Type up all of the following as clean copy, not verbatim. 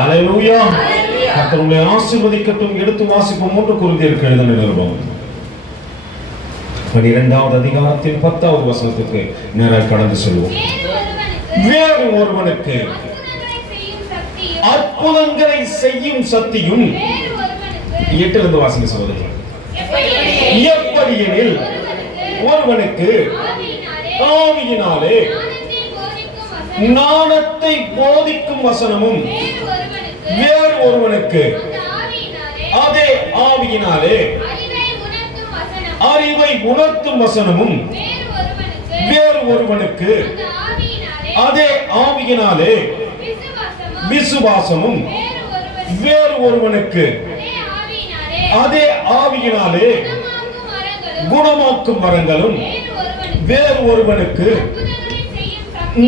அல்லேலூயா. கர்த்தர் உங்களை ஆசீர்வதிக்கட்டும். எடுத்து வாசிப்போம் 3 கொரிந்தியருக்கு எழுதின நிருபம் 12வது அதிகாரத்தின் 10வது வசனத்துக்கு நேராக கடந்து செல்வோம். வேறு ஒருவனுக்கு அற்புதங்களை செய்யும் சக்தியும் 8லிருந்து வாசிங்க சகோதரர்களே. எப்படியெனில் ஒருவனுக்கு ஆவியினாலே ஞானத்தை போதிக்கும் வசனமும் வேறு ஒருவனுக்கு அதே ஆவியினாலே அறிவை உணர்த்தும் வசனமும் வேறு ஒருவனுக்கு அதே ஆவியினாலே விசுவாசமும் வேறு ஒருவனுக்கு அதே ஆவியினாலே குணமாக்கும் வரங்களும் வேறு ஒருவனுக்கு.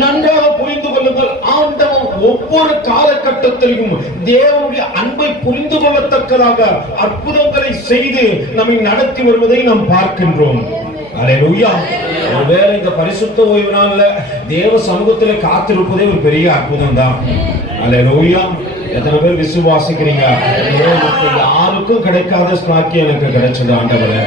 நன்றாக புரிந்து கொள்ளுங்கள், ஆண்டவன் ஒவ்வொரு காலகட்டத்திலும் தேவனுடைய அன்பை புரிந்து கொள்ளத்தக்கதாக அற்புதங்களை செய்து நம்மை நடத்தி வருவதை நாம் பார்க்கின்றோம். அல்லேலூயா. ஒருவேளை இந்த பரிசுத்த ஓய்வு நாள்ல தேவ சமூகத்தில் காத்திருப்பதே ஒரு பெரிய அற்புதம் தான். அல்லேலூயா. எத்தனை பேர் விசுவாசிக்கிறீங்க? யாருக்கும் கிடைக்காத ஸ்லாக்கியம் எனக்கு கிடைச்சது ஆண்டவரே.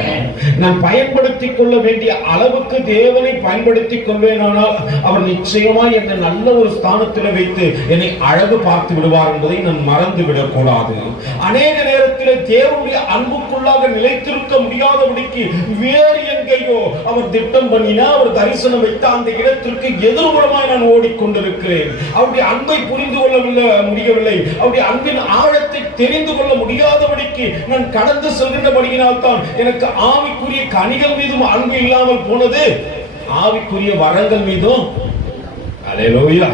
நான் பயன்படுத்திக் கொள்ள வேண்டிய அளவுக்கு தேவனை பயன்படுத்திக் கொள்வேனானால் அவர் நிச்சயமா என்னை நல்ல ஒரு ஸ்தானத்தில் வைத்து என்னை அழகு பார்த்து விடுவார் என்பதை நான் மறந்து விடக்கூடாது. அநேக நேரத்தில் தேவனுடைய அன்புக்குள்ளாக நிலைத்திருக்க முடியாதபடிக்கு வேறு எங்கேயோ அவர் திட்டம் பண்ணினா, அவர் தரிசனம் வைத்த அந்த இடத்திற்கு எதிர்புறமாய் நான் ஓடிக்கொண்டிருக்கிறேன். அவருடைய அன்பை புரிந்து கொள்ள முடியவில்லை. அவருடைய அன்பின் ஆழத்தை தெரிந்து கொள்ள முடியாதபடிக்கு நான் கடந்து செல்கின்றபடியினால் தான் எனக்கு ஆவிக்குரிய கனிகள் மீதும் அன்பு இல்லாமல் போனது, ஆவிக்குரிய வரங்கள் மீதும். அல்லேலூயா.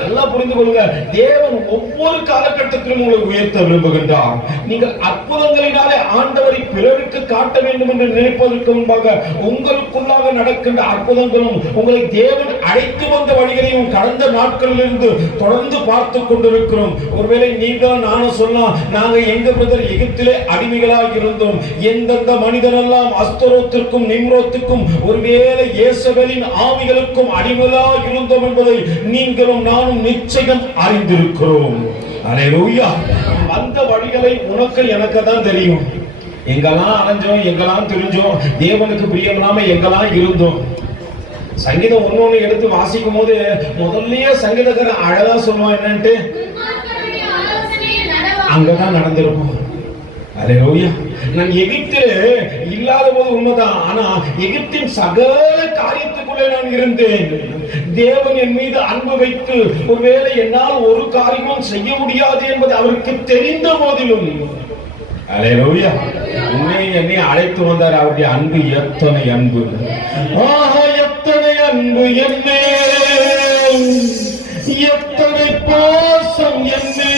நல்லா புரிந்து கொள்ளுங்க, தேவன் ஒவ்வொரு காலகட்டத்திலும் உங்களை உயர்த்த விரும்புகின்றார். நீங்கள் அற்புதங்களினாலே ஆண்டவரை பிறருக்கு காட்ட வேண்டும் என்று நினைப்பதற்கு முன்பாக உங்களுக்குள்ளாக நடக்கின்ற அற்புதங்களும் உங்களை தேவன் அழைத்து வந்த வழிகளையும் கடந்த நாட்களில் இருந்து தொடர்ந்து பார்த்து கொண்டிருக்கிறோம். ஒருவேளை நீங்கள் நானும் சொன்னா, நாங்க எங்க பிரதர் எகிப்திலே அடிமைகளாக இருந்தோம், எந்தெந்த மனிதனெல்லாம் அஸ்தரோத்திற்கும் நிம்ரோத்துக்கும் ஒருவேளை இயேசபேலின் ஆவிகளுக்கும் அடிமைகளாக இருந்தோம் என்பதை நீங்களும் நானும் நிச்சயம் அறிந்திருக்கிறோம். அல்லேலூயா. அந்த வழிகளை உனக்கு எனக்கு தான் தெரியும். எங்கெல்லாம் அலைஞ்சோம், எங்கெல்லாம் தெரிஞ்சோம், தேவனுக்கு பிரியமில்லாம எங்கெல்லாம் இருந்தோம். சங்கீதம் ஒன்னொன்னு எடுத்து வாசிக்கும் போது முதல்லயே சங்கீதக்காரன் அழகா சொல்லுவான், என்னன்ட்டு அங்கதான் நடந்திருக்கும். அல்லேலூயா. நான் எகிப்தில் இல்லாத போது உண்மைதான், ஆனா எகிப்தின் சகல காரியத்துக்குள்ளே நான் இருந்தேன். தேவன் என் மீது அன்பு வைத்து ஒருவேளை என்னால் ஒரு காரியமும் செய்ய முடியாது என்பது அவருக்கு தெரிந்த போதிலும், அல்லேலூயா, என்னை அழைத்து வந்தார். அவருடைய அன்பு எத்தனை அன்பு, எத்தனை அன்பு என்னே, எத்தனை பாசம் என்னே,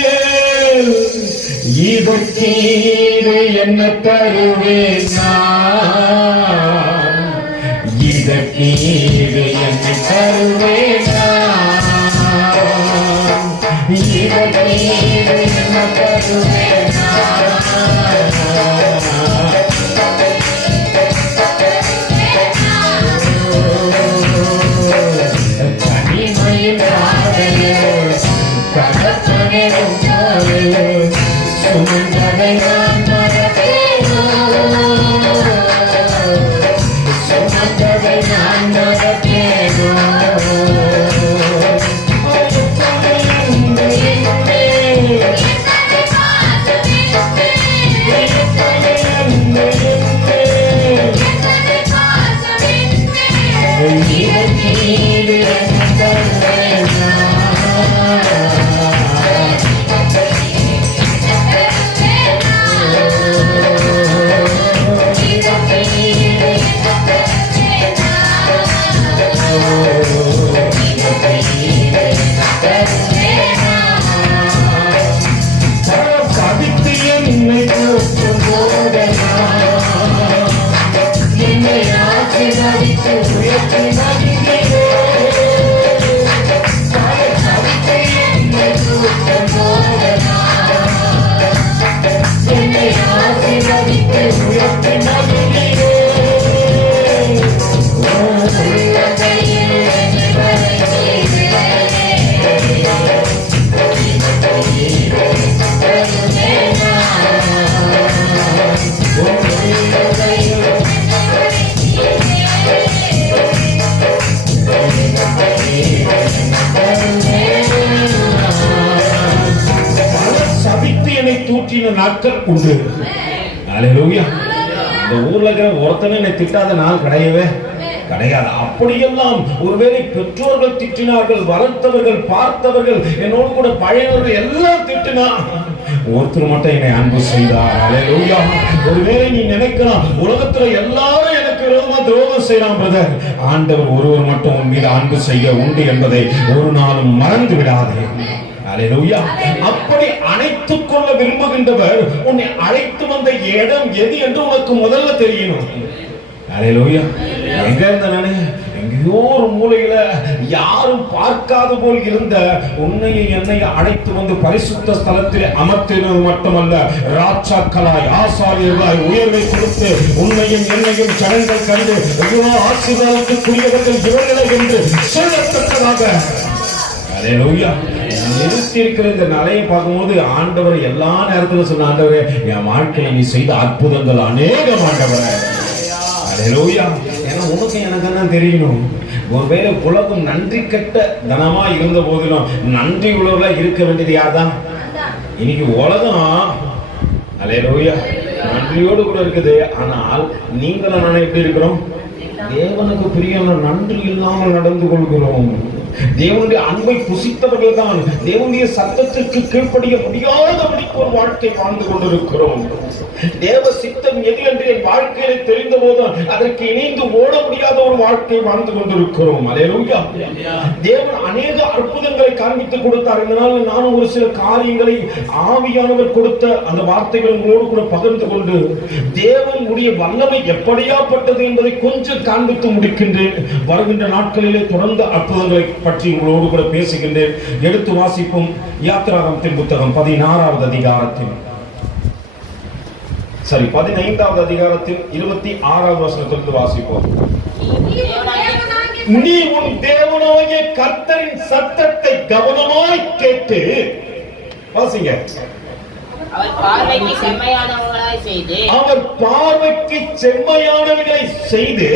இதற்கீடு என்ன தருவேன் நான், இதற்கீடு என்ன தருவேன் நான், இதற்கீடு என்ன தருவேன் தனிமையில் கடற்பனையும் சுமந்ததை நான் மறப்பேனோ, சுமந்ததை நான் மறப்பேனோ, ஊற்றின நாட்கள் உண்டு. அல்லேலூயா. இந்த ஊர்ல இருக்கிற ஒருத்தனை என்னை திட்டாத நாள் கிடையவே கிடையாது. அப்படியெல்லாம் ஒருவேளை பெற்றோர்கள் திட்டினார்கள், வளர்த்தவர்கள், பார்த்தவர்கள், என்னோடு கூட பழையவர்கள் எல்லாம் திட்டினா, ஒருத்தர் மட்டும் என்னை அன்பு செய்தார். அல்லேலூயா. ஒருவேளை நீ நினைக்கலாம் உலகத்துல எல்லாரும் எனக்கு விரோதமா துரோகம் செய்யலாம் பிரதர், ஆண்டவர் ஒருவர் மட்டும் உன் மீது அன்பு செய்ய உண்டு என்பதை ஒரு நாளும் மறந்து விடாதே. அல்லேலூயா. அப்படி அணைத்துக் கொள்ள விரும்புகின்றவர் உன்னை அழைத்து வந்த இடம் எது என்று உனக்கு முதல்ல தெரியணும். அல்லேலூயா. எங்க இருந்த நானே எங்கேயோ ஒரு மூலையில யாரும் பார்க்காத போல் இருந்த உன்னையும் என்னையும் அழைத்து வந்து பரிசுத்த ஸ்தலத்தில் அமர்த்தினது மட்டுமல்ல, ராஜாக்களாய் ஆசாரியர்களாய் உயர்வை கொடுத்து உன்னையும் என்னையும் ஜனங்கள் கண்டு ஆசீர்வாதத்துக்குரியவர்கள் இவர்களே என்று சொல்லத்தக்கதாக அல்லேலூயா நிறுத்தி இருக்கிற இந்த நிலையை பார்க்கும்போது ஆண்டவர் எல்லா நேரத்திலும் சொன்ன, ஆண்டவரே என் வாழ்க்கையில நீ செய்த அற்புதங்கள் அநேகம் ஆண்டவரே. அல்லேலூயா. ஏன்னா உனக்கு எனக்கு தான் தெரியணும். ஒருவேளை உலகம் நன்றி கட்ட தனமா இருந்த போதிலும் நன்றி உள்ளவர்களா இருக்க வேண்டியது யார்தான்? இன்னைக்கு உலகம் அல்லேலூயா நன்றியோடு கூட இருக்குது. ஆனால் நீங்களும் நான் எப்படி இருக்கிறோம்? தேவனுக்கு பிரியமான நன்றி இல்லாமல் நடந்து கொள்கிறோம். தேவனுடைய அன்பை புசித்தவர்கள் தான் தேவனுடைய சத்தத்திற்கு கீழ்ப்படிய முடியாதபடிக்கு ஒரு வாழ்க்கை வாழ்ந்து கொண்டிருக்கிறோம். தேவ சித்தம் எது என்று என் வாழ்க்கையில தெரிந்த போது அதற்கு இணைந்து ஓட முடியாத ஒரு வாழ்க்கை வாழ்ந்து கொண்டிருக்கிறோம். அல்லேலூயா. தேவன் அநேக அற்புதங்களை காண்பித்து கொடுத்தார். இதனால் நானும் ஒரு சில காரியங்களை ஆவியானவர் கொடுத்த அந்த வார்த்தைகள் உங்களோடு கூட பகிர்ந்து கொண்டு தேவனுடைய வல்லமை எப்படியாப்பட்டது என்பதை கொஞ்சம் காண்பித்து முடிக்கின்றேன். வருகின்ற நாட்களிலே தொடர்ந்து அற்புதங்களை பற்றி உங்களோடு கூட பேசுகின்றேன். எடுத்து வாசிப்போம். யாத்திராகமத்தின் புத்தகம் 16வது அதிகாரத்தில் 15வது அதிகாரத்தில் 26வது வசனத்திலிருந்து வாசிப்போம். நீ உன் தேவனாகிய கர்த்தரின் சத்தத்தை கவனமாய் கேட்டு வாசிங்க. அவர் பார்வைக்கு செம்மையானவைகளை செய்து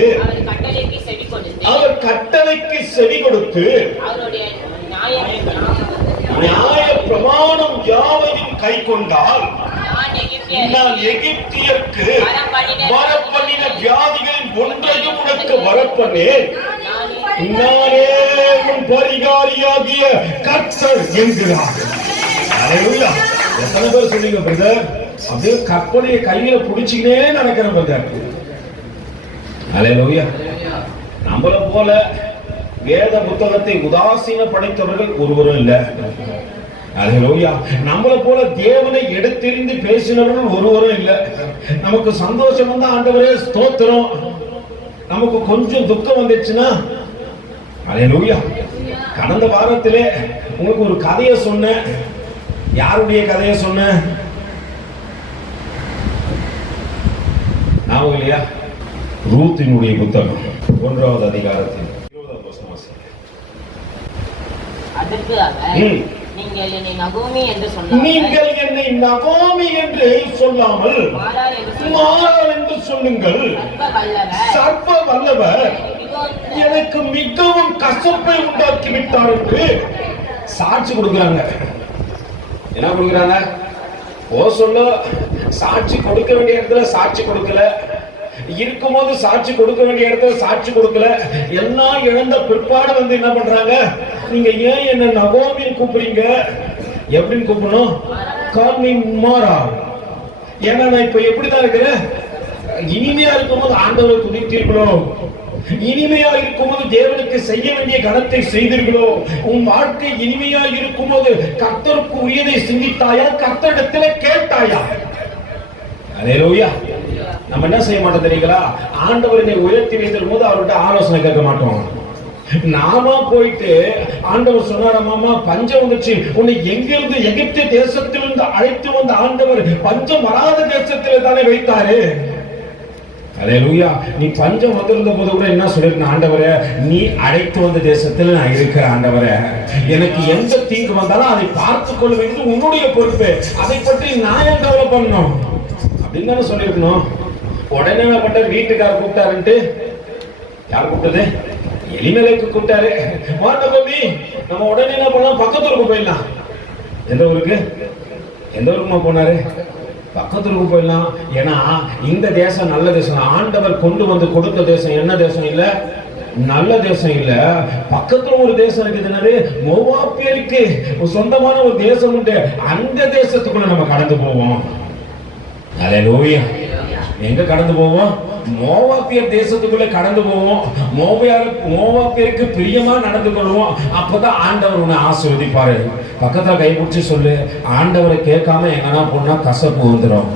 அவர் கட்டளைக்கு செவி கொடுத்து நியாய பிரமாணம் யாவையும் கை கொண்டால் நான் எகிப்தியருக்கு வரப்பண்ணின வியாதிகளின் ஒன்றையும் உனக்கு வரப்பண்ணேன், நானே உன் பரிகாரியாகிய கர்த்தர் என்கிறார். அல்லேலூயா. எத்தனை பேர் சொன்னீங்க பிரதர்? அப்படியே கற்பனையை கையில புடிச்சுக்கினே நடக்கிறேன் பிரதர். அல்லேலூயா. நம்மள போல வேத புத்தகத்தை உதாசீன படைத்தவர்கள் ஒருவரும் இல்ல. அல்லேலூயா. நம்மள போல தேவனை எடுத்தெறிந்து பேசினவர்கள் ஒருவரும் இல்ல. நமக்கு சந்தோஷம் வந்தா ஆண்டவரே ஸ்தோத்திரம், நமக்கு கொஞ்சம் துக்கம் வந்துச்சுன்னா அல்லேலூயா. கடந்த வாரத்திலே உங்களுக்கு ஒரு கதையை சொன்னேன். யாருடைய கதையை சொன்னேன் ஞாபகம் இல்லையா? ரூத்தினுடைய புத்தகம் 1வது அதிகாரத்தில் 20வது வசனம். அதற்கு அவர், நீங்கள் என்னை நகோமி என்று சொல்லாமல் மாறாள் என்று சொல்லுங்கள். சர்வ வல்லவர் எனக்கு மிகவும் கசப்பை உண்டாக்கி விட்டார் என்று சாட்சி கொடுக்கிறாங்க. என்ன கொடுக்கிறாங்க? ஓ சொல்ல சாட்சி கொடுக்க வேண்டிய இடத்துல சாட்சி கொடுக்கல, இருக்கும்போது சாட்சி கொடுக்க வேண்டிய இடத்துல சாட்சி கொடுக்கல, எல்லாம் இழந்த பிற்பாடு வந்து என்ன பண்றாங்க? நீங்க ஏன் என்ன நகோமின்னு கூப்பிடுறீங்க? எப்படின்னு கூப்பிடணும்? கால் மீ மாரா. ஏன்னா நான் இப்ப எப்படிதான் இருக்கிறேன்? இனிமையா இருக்கும்போது ஆண்டவரை துதித்தீர்களோ, இனிமையா இருக்கும்போது தேவனுக்கு செய்ய வேண்டிய கணத்தை செய்தீர்களோ, உன் வாழ்க்கை இனிமையா இருக்கும்போது கர்த்தருக்கு உரியதை சிந்தித்தாயா? கர்த்தரிடத்துல கேட்டாயா? அல்லேலூயா. நம்ம என்ன செய்ய மாட்டோம் தெரியுங்களா? ஆண்டவரை உயர்த்தி வைத்திருக்கும் போது அவர்கிட்ட ஆலோசனை கேட்க மாட்டோம். நாம போயிட்டு ஆண்டவர் சொன்னாராமா பஞ்சம் வந்துச்சு, உன்னை எங்கிருந்து எகிப்து தேசத்திலிருந்து அழைத்து வந்த ஆண்டவர் பஞ்சம் வராத தேசத்திலே தானே வைத்தாரு. அல்லேலூயா. நீ பஞ்சம் வந்திருந்த போது கூட என்ன சொல்லிருக்க? ஆண்டவரே நீ அழைத்து வந்த தேசத்தில் நான் இருக்கிற ஆண்டவரே, எனக்கு எந்த தீங்கு வந்தாலும் அதை பார்த்துக் கொள்ள வேண்டியது உன்னுடைய பொறுப்பு, அதை பற்றி நான் ஏன் கவலை பண்ணணும் அப்படின்னு தானே சொல்லிருக்கணும். உடனே என்ன பண்ற? வீட்டுக்கார கூப்பிட்டாருன்ட்டு. யார் கூப்பிட்டது? எலிமெலேக்கு கூப்பிட்டாரு. வாண்டகோமி நம்ம உடனே என்ன பண்ணலாம்? பக்கத்து ஊருக்கு போயிடலாம். எந்த ஊருக்கு? எந்த ஊருக்குமா போனாரு? பக்கத்துக்கு போயிடலாம். ஏன்னா இந்த தேசம் நல்ல தேசம். ஆண்டவர் கொண்டு வந்து கொடுத்த தேசம் என்ன தேசம் இல்ல? நல்ல தேசம் இல்ல. பக்கத்துல ஒரு தேசம் இருக்குது. என்னது? மோவாபியருக்கு சொந்தமான ஒரு தேசம் உண்டு. அந்த தேசத்துக்குள்ள நம்ம கடந்து போவோம். அல்லேலூயா. எங்க கடந்து போவோம்? மோவாபியர் தேசத்துக்குள்ள கடந்து போவோம். மோவாபியருக்கு பிரியமா நடந்து கொள்வோம். அப்பதான் ஆண்டவர் உன்னை ஆசீர்வதிப்பாரு. பக்கத்துல கைப்பிடிச்சு சொல்லு, ஆண்டவரை கேட்காம எங்கன்னா போனா கசப்பு வந்துடும்.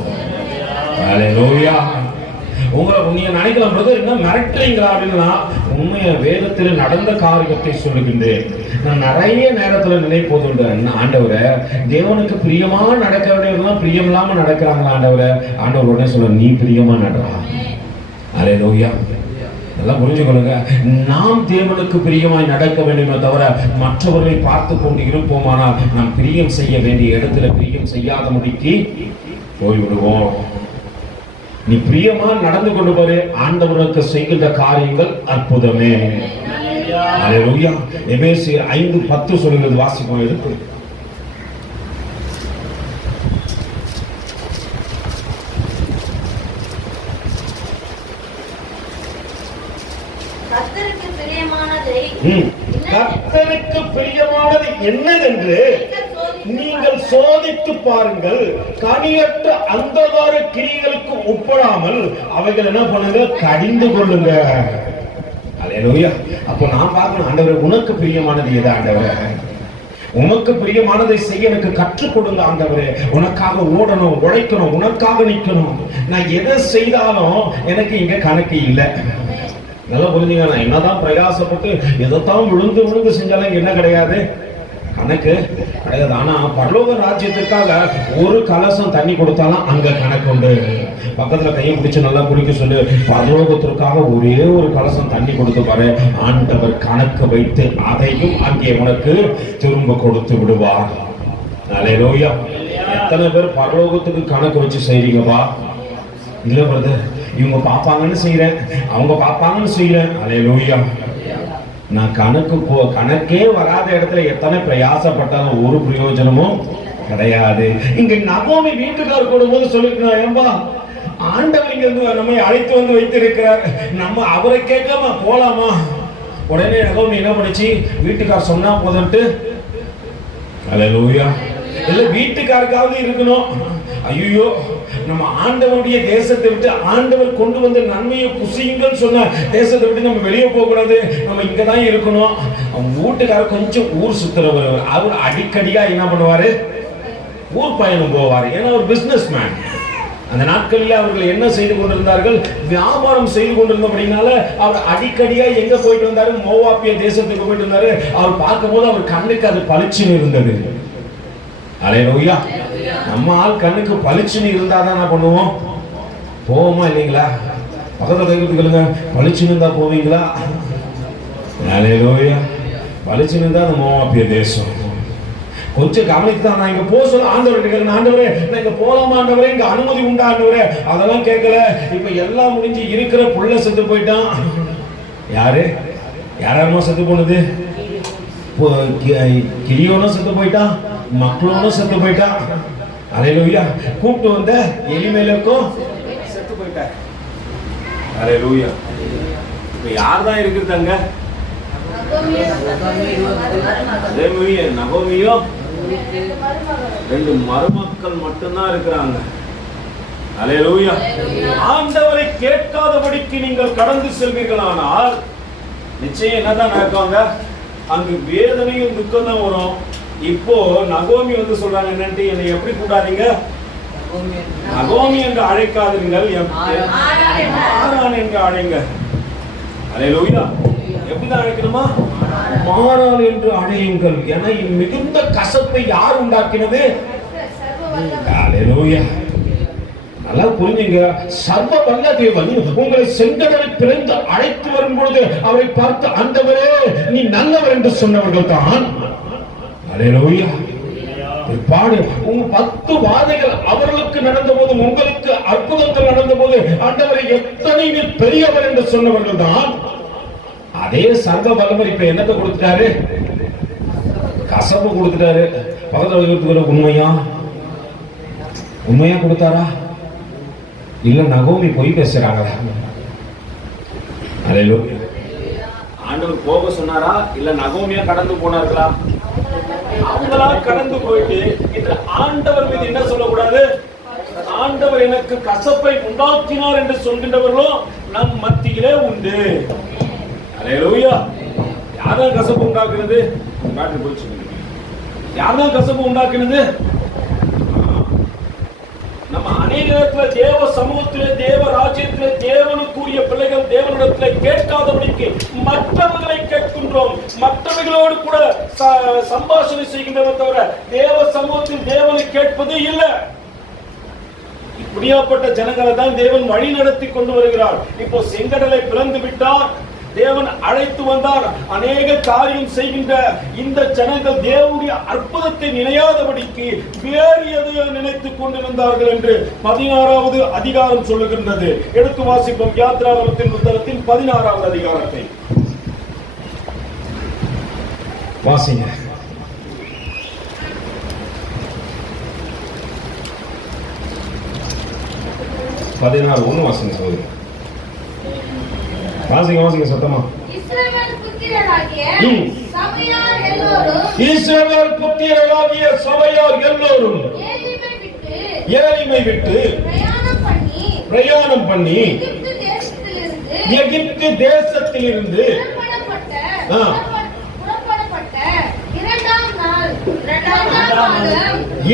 அல்லேலூயா. நீங்க நினைக்கலாம், பிரதர் என்ன மிரட்டுறீங்களா அப்படின்னா, உண்மைய வேதத்தில் நடந்த காரியத்தை சொல்லுகின்றேன். நான் நிறைய நேரத்துல நினைப்போது ஆண்டவரை, தேவனுக்கு பிரியமா நடக்க வேண்டியவர்கள் பிரியம் இல்லாம நடக்கிறாங்களா ஆண்டவரை? ஆண்டவர் உடனே சொல்ல, நீ பிரியமா நடறா. அல்லேலூயா. எல்லாம் புரிஞ்சுக்கொள்ளுங்க. நாம் தேவனுக்கு பிரியமாய் நடக்க வேண்டுமே தவிர மற்றவர்களை பார்த்து கொண்டு இருப்போமானால் நாம் பிரியம் செய்ய வேண்டிய இடத்துல பிரியம் செய்யாத முடிக்கு போய்விடுவோம். நீ பிரியமா நடந்து கொண்டு போற ஆண்டவருக்கு செய்கின்ற காரியங்கள் அற்புதமே. அல்லேலூயா. எபேசியர் 5:10 சொல்லுகிறது. வாசிப்போம். எடுத்து கர்த்தருக்கு பிரியமானது என்னதென்று நீங்கள் சோதித்து பாருங்கள். கனியற்ற அந்தகார கிரியைகளுக்கு உட்படாமல் அவைகள் என்ன பண்ணுங்க? கடிந்து கொள்ளுங்க. அல்லேலூயா. அப்போ நான் பார்க்கணும், ஆண்டவரே உனக்கு பிரியமானது எது? ஆண்டவரே உனக்கு பிரியமானதை செய்ய எனக்கு கற்றுக் கொடுங்க ஆண்டவரே. உனக்காக ஓடணும், உழைக்கணும், உனக்காக நிற்கணும். நான் எதை செய்தாலும் எனக்கு இங்க கணக்கு இல்லை. நல்லா புரிஞ்சுங்க. நான் என்னதான் பிரயாசப்பட்டு எதைத்தான் விழுந்து விழுந்து செஞ்சாலும் என்ன கிடையாது? கணக்கு கிடையாது. ஆனா பரலோக ராஜ்யத்திற்காக ஒரு கலசம் தண்ணி கொடுத்தாலும் அங்க கணக்கு உண்டு. பக்கத்துல கையை பிடிச்சு நல்லா குடிக்க சொல்லு. பரலோகத்திற்காக ஒரே ஒரு கலசம் தண்ணி கொடுத்து பாரு, ஆண்டவர் கணக்கு வைத்து அதையும் அங்கே உனக்கு திரும்ப கொடுத்து விடுவார். அல்லேலூயா. எத்தனை பேர் பரலோகத்துக்கு கணக்கு வச்சு செய்றீங்கப்பா? இல்ல பிரதர், இவங்க பாப்பாங்கன்னு செய்யறேன், அவங்க பாப்பாங்கன்னு செய்யறேன். அல்லேலூயா. நான் கணக்கே வராத இடத்துல எத்தனை பிரயாசப்பட்டாலும் ஒரு பிரயோஜனமும் கிடையாது. இங்க நகோமி வீட்டுக்கார் கூடும்போது சொல்லிக்கணும், ஏன்பா ஆண்டவர் இங்க நம்மை அழைத்து வந்து வைத்திருக்கிறார், நம்ம அவரை கேட்காம போலாமா? உடனே நகோமி என்ன பண்ணுச்சு? வீட்டுக்கார் சொன்னா போதுன்ட்டு, அல்லேலூயா, இல்ல வீட்டுக்காருக்காவது இருக்கணும். ஐயோ, நம்ம ஆண்டவருடைய தேசத்தை விட்டு ஆண்டவர் கொண்டு வந்து நன்மையை புசியுங்கள் சொன்ன தேசத்தை விட்டு நம்ம வெளியே போக கூடாது, நம்ம இங்கதான் இருக்கணும். அவங்க வீட்டுக்காரர் கொஞ்சம் ஊர் சுத்துறவர். அவர் அடிக்கடியா என்ன பண்ணுவாரு? ஊர் பயணம் போவார். ஏன்னா ஒரு பிசினஸ் மேன். அந்த நாட்களில் அவர்கள் என்ன செய்து கொண்டிருந்தார்கள்? வியாபாரம் செய்து கொண்டிருந்தபடினால அவர் அடிக்கடியா எங்க போயிட்டு வந்தாரு? மோவாபிய தேசத்துக்கு போயிட்டு இருந்தாரு. அவர் பார்க்கும்போது அவர் கண்ணுக்கு அது பளிச்சுன்னு இருந்தது. அல்லேலூயா. நம்ம ஆள் கண்ணுக்கு பளிச்சுன்னு இருந்தாதான் என்ன பண்ணுவோம்? போவோமா இல்லைங்களா? பக்கத்துல கைகளுங்க, பளிச்சுன்னு இருந்தா போவீங்களா? அல்லேலூயா. பளிச்சுன்னு இருந்தா அந்த மோவாபிய தேசம். கொஞ்சம் கவனித்தான். நான் இங்க போக சொல்ல ஆண்டவர்கிட்ட கேட்கணும், ஆண்டவரே நான் இங்க போலாமா ஆண்டவரே, இங்க அனுமதி உண்டா ஆண்டவரே? அதெல்லாம் கேட்கல. இப்ப எல்லாம் முடிஞ்சு இருக்கிற புள்ள செத்து போயிட்டான். யாராருமா செத்து போனது? கிரியோனும் செத்து போயிட்டான், மக்களோனும் செத்து போயிட்டான். அல்லேலூயா. கூப்பிட்டு வந்த எலிமேலுக்கும் செத்து போயிட்டார். அல்லேலூயா. இப்ப யார் தான் இருக்கிறாங்க? நகோமியும் 2 மருமக்கள் மட்டும்தான் இருக்கிறாங்க. அல்லேலூயா. ஆண்டவரை கேட்காதபடிக்கு நீங்கள் கடந்து செல்வீர்களானால் நிச்சயம் என்னதான் நடக்குவாங்க? அங்கு வேதனையும் துக்கம் தான் வரும். இப்போ நகோமி வந்து சொல்றாங்க, என்னன்ட்டு என்னை எப்படி கூடாதீங்க? நகோமி என்று அழைக்காதீர்கள், மாறான் என்று அழைங்க. அல்லேலூயா. எப்படிதான் அழைக்கணுமா? மாறான் என்று அழையுங்கள். என மிகுந்த கசப்பை யார் உண்டாக்கினது? அல்லேலூயா. நல்லா புரிஞ்சுங்க. சர்வ வல்ல தேவன் உங்களை செங்கடலை பிளந்து அழைத்து வரும் பொழுது அவரை பார்த்து, ஆண்டவரே நீ நல்லவர் என்று சொன்னவர்கள் தான். அல்லேலூயா. பாடு. உங்க 10 வாதைகள் அவர்களுக்கு நடந்த போது, உங்களுக்கு அற்புதங்கள் நடந்த போது, ஆண்டவரை எத்தனை நீர் பெரியவர் என்று சொன்னவர்கள் தான். அதே சர்வ வல்லவர் இப்ப என்னத்தை கொடுத்துட்டாரு? கசப்பு கொடுத்துட்டாரு. பக்கத்துல உண்மையா உண்மையா கொடுத்தாரா இல்ல நகோமி பொய் பேசுறாங்களா? அல்லேலூயா. ஆண்டவர் போக சொன்னாரா இல்ல நகோமியா கடந்து போனார்களா? அவங்களா கடந்து போயிட்டு இந்த ஆண்டவர் மீது என்ன சொல்லக்கூடாது? ஆண்டவர் எனக்கு கசப்பை உண்டாக்கினார் என்று சொல்கின்றவர்களும் நம் மத்தியிலே உண்டு. அல்லேலூயா. யார்தான் கசப்பு உண்டாக்குறது? காட்டு போய் சொல்லுங்க. யார்தான் கசப்பு உண்டாக்குனது? நம்ம அநேக நேரத்துல தேவ சமூகத்திலே, தேவ ராஜ்யத்திலே, தேவனுக்குரிய பிள்ளைகள் தேவனிடத்திலே கேட்காதபடிக்கு மற்றவர்களை கேட்கின்றோம். மற்றவர்களோடு கூட சம்பாஷணை செய்கின்றன தவிர தேவ சமூகத்தில் தேவனை கேட்பது இல்லை. இப்படியாப்பட்ட ஜனங்களை தான் தேவன் வழி நடத்தி கொண்டு வருகிறார். இப்போ செங்கடலை பிளந்து விட்டார், தேவன் அழைத்து வந்தார். அநேக காரியம் செய்கின்ற இந்த ஜனங்கள் தேவனுடைய அற்புதத்தை நினையாதபடிக்கு வேறு எதையோ நினைத்துக் கொண்டிருந்தார்கள் என்று 16வது அதிகாரம் சொல்லுகின்றது. எடுத்து வாசிப்போம். யாத்ராகமத்தின் புத்தகத்தின் 16வது அதிகாரத்தை வாசிங்க. 16:1 வாசிங்க சொல்லுங்க. வாசிங்க சத்தமா. இஸ்ரவேல் புத்திரராகிய சபையார் எல்லோரும் ஏலிமை விட்டு பிரயாணம் பண்ணி எகிப்து தேசத்திலிருந்து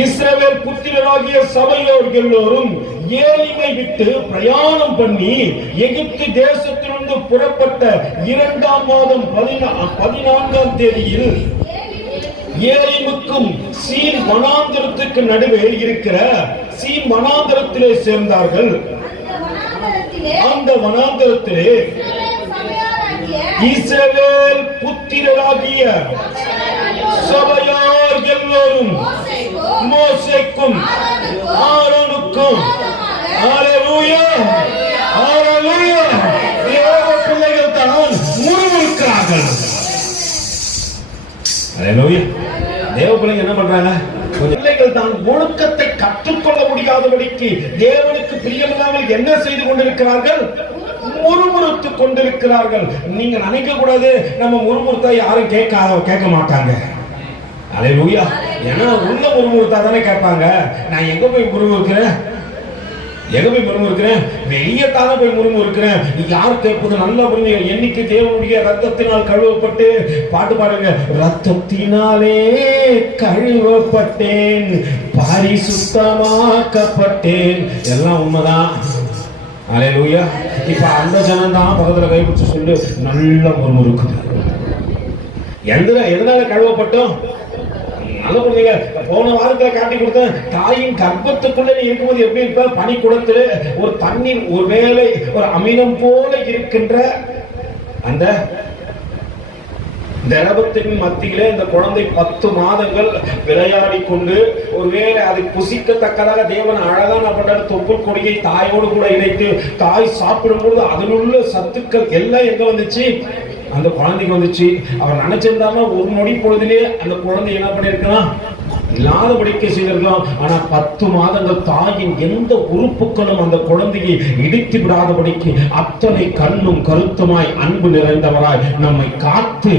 இஸ்ரவேல் புத்திரராகிய சபையோர் எல்லோரும் ஏலிமை விட்டு பிரயாணம் பண்ணி எகிப்து தேசத்திலிருந்து புறப்பட்ட 2ஆம் மாதம் 14ஆம் தேதியில் ஏலிமுக்கும் சீன் வனாந்தரத்துக்கு நடுவே இருக்கிற சீன் வனாந்தரத்திலே சேர்ந்தார்கள். அந்த வனாந்தரத்திலே இஸ்ரவேல் புத்திரராகிய சபையார் எல்லோரும் மோசேக்கும் ஆரோனுக்கும் அல்லேலூயா அல்லேலூயா தேவ பிள்ளைகள் தான் முறுமுறுக்கிறார்கள். அல்லேலூயா. தேவ பிள்ளைங்க என்ன பண்றாங்க? பிள்ளைகள் தான் ஒழுக்கத்தை கற்றுக்கொள்ள முடியாதபடிக்கு தேவனுக்கு பிரியமில்லாமல் என்ன செய்து கொண்டிருக்கிறார்கள்? முறுமுறுத்துக் கொண்டிருக்கிறார்கள். நீங்க நினைக்க கூடாது நம்ம முறுமுறுத்தா யாரும் கேட்க மாட்டாங்க. அல்லேலூயா. ஏன்னா உள்ள முறுமுறுத்தா தானே கேட்பாங்க. நான் எங்க போய் முறுமுறுக்கிறேன்? வெளியே தானே போய் முறுமுறுக்கிறேன். யார் கேட்பது? நல்லா புரிஞ்சுங்க. என்னைக்கு தேவனுடைய ரத்தத்தினால் கழுவப்பட்டு பாட்டு பாடுங்க. ரத்தத்தினாலே கழுவப்பட்டேன், பரிசுத்தமாக்கப்பட்டேன். எல்லாம் உண்மைதான். அல்லேலூயா. இப்ப அந்த ஜனம் தான் பக்கத்துல கைப்பிடிச்சு சொல்லி நல்ல முறுமுறுக்குது. எதனால கழுவப்பட்டோம்? நல்ல புரிஞ்சுங்க. போன வாரத்துல காட்டி கொடுத்தேன். தாயின் கர்ப்பத்துக்குள்ள நீ இருக்கும்போது எப்படி இருப்ப? பனிக்குடத்துல ஒரு தண்ணீர் ஒருவேளை ஒரு அமிலம் போல இருக்கின்ற அந்த திரவத்தின் மத்தியிலே இந்த குழந்தை 10 மாதங்கள் விளையாடி கொண்டு ஒருவேளை அதை புசிக்கத்தக்கதாக தேவன் அழகான பண்ற தொப்புள் கொடியை தாயோடு கூட இணைத்து தாய் சாப்பிடும் பொழுது அதில் உள்ள சத்துக்கள் எல்லாம் எங்க வந்துச்சு? அந்த குழந்தைக்கு வந்துச்சு. அவர் நினைச்சிருந்தாம ஒரு நொடி பொழுதிலே அந்த குழந்தை என்ன பண்ணிருக்கலாம்? இல்லாதபடிக்க செய்திருக்கலாம். ஆனா 10 மாதங்கள் தாயின் எந்த உறுப்புகளும் அந்த குழந்தையை இடித்து விடாதபடிக்கு அத்தனை கண்ணும் கருத்துமாய் அன்பு நிறைந்தவராய் நம்மை காத்து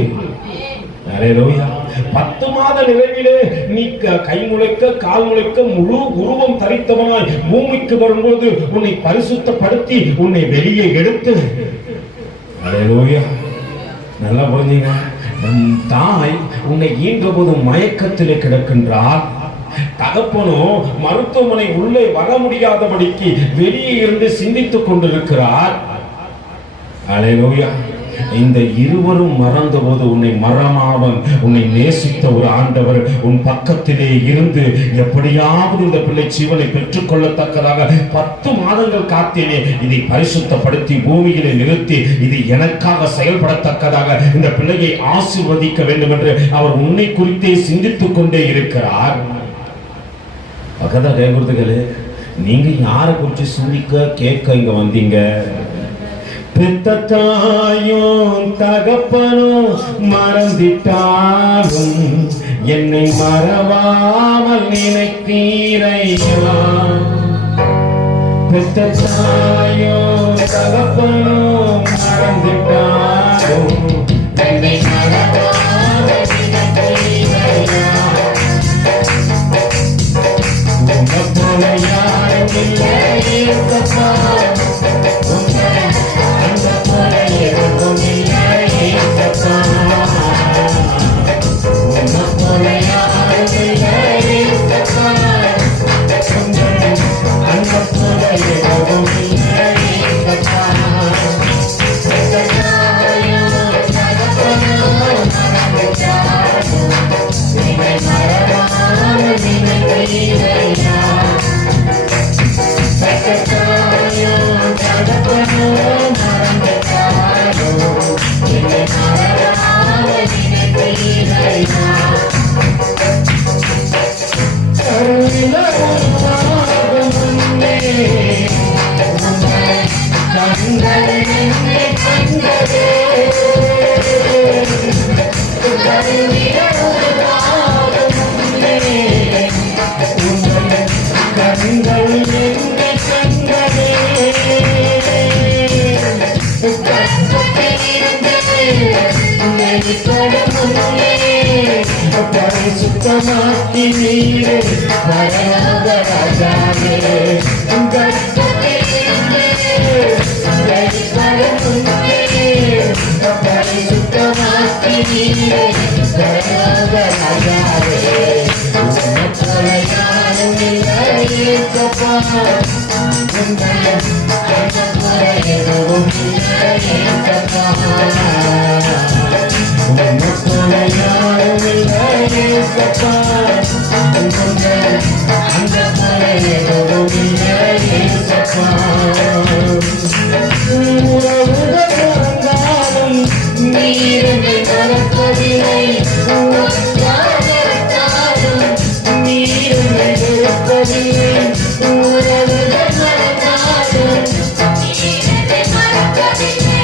10 மாத நிறைவிலே நீ கை முளைக்க கால் முளைக்க முழு உருவம் தரித்தவனாய் பூமிக்கு வரும்போது உன்னை பரிசுத்தப்படுத்தி உன்னை வெளியே எடுத்து அல்லேலூயா. நல்லா புரிஞ்சுங்க. நம் தாய் உன்னை ஈன்ற போது மயக்கத்திலே கிடக்கின்றார். தகப்பனோ மருத்துவமனை உள்ளே வர முடியாதபடிக்கு வெளியே இருந்து சிந்தித்துக் கொண்டிருக்கிறார். அல்லேலூயா. இந்த இருவரும் மறந்த போது உன்னை மறமாமல் உன்னை நேசித்த ஒரு ஆண்டவர் உன் பக்கத்திலே இருந்து எப்படியாவது இந்த பிள்ளை ஜீவனை பெற்றுக் கொள்ளத்தக்கதாக 10 மாதங்கள் காத்தேனே, இதை பரிசுத்தப்படுத்தி பூமியிலே நிறுத்தி இது எனக்காக செயல்படத்தக்கதாக இந்த பிள்ளையை ஆசீர்வதிக்க வேண்டும் என்று அவர் உன்னை குறித்தே சிந்தித்துக் கொண்டே இருக்கிறார். பக்கத்தில் கைகுறுத்துகளே, நீங்க யாரை குறித்து சிந்திக்க கேட்க இங்க வந்தீங்க? பெத்த தாயும் தகப்பனும் மறந்திட்டாலும் என்னை மறவாமல் நினைத்தீரையா. பெற்ற தாயோ தகப்பனோ மறந்துட்டாரோ, என்னை மறவாமல் நினைத்தீரையா. உன்னை போல யாரும் இல்லை ஏசப்பா, அந்த போல எதுவும் இல்லை ஏசப்பா. உன்னை போல யாரும் இல்லை ஏசப்பா, அந்த போல எதுவும் இல்லை ஏசப்பா. என்னை மறவாமல் நினைத்தீரையா. சுத்தமாக்கி நீரே ராஜாவே, சுத்தமாக்கி நீரே ராஜாவே. யாரும் இல்லை ஏசப்பா, எதுவும் இல்லை ஏசப்பா. யாரும் இல்லை ஏசப்பா, அந்த போல எதுவும் இல்லை ஏசப்பா. உறவுகள் மறந்தாலும் நீரனை மறப்பதில்லை, நீரனை வெறுப்பதில்லை. உறவுகள் மறந்தாலும் நீரனை மறப்பதில்லை,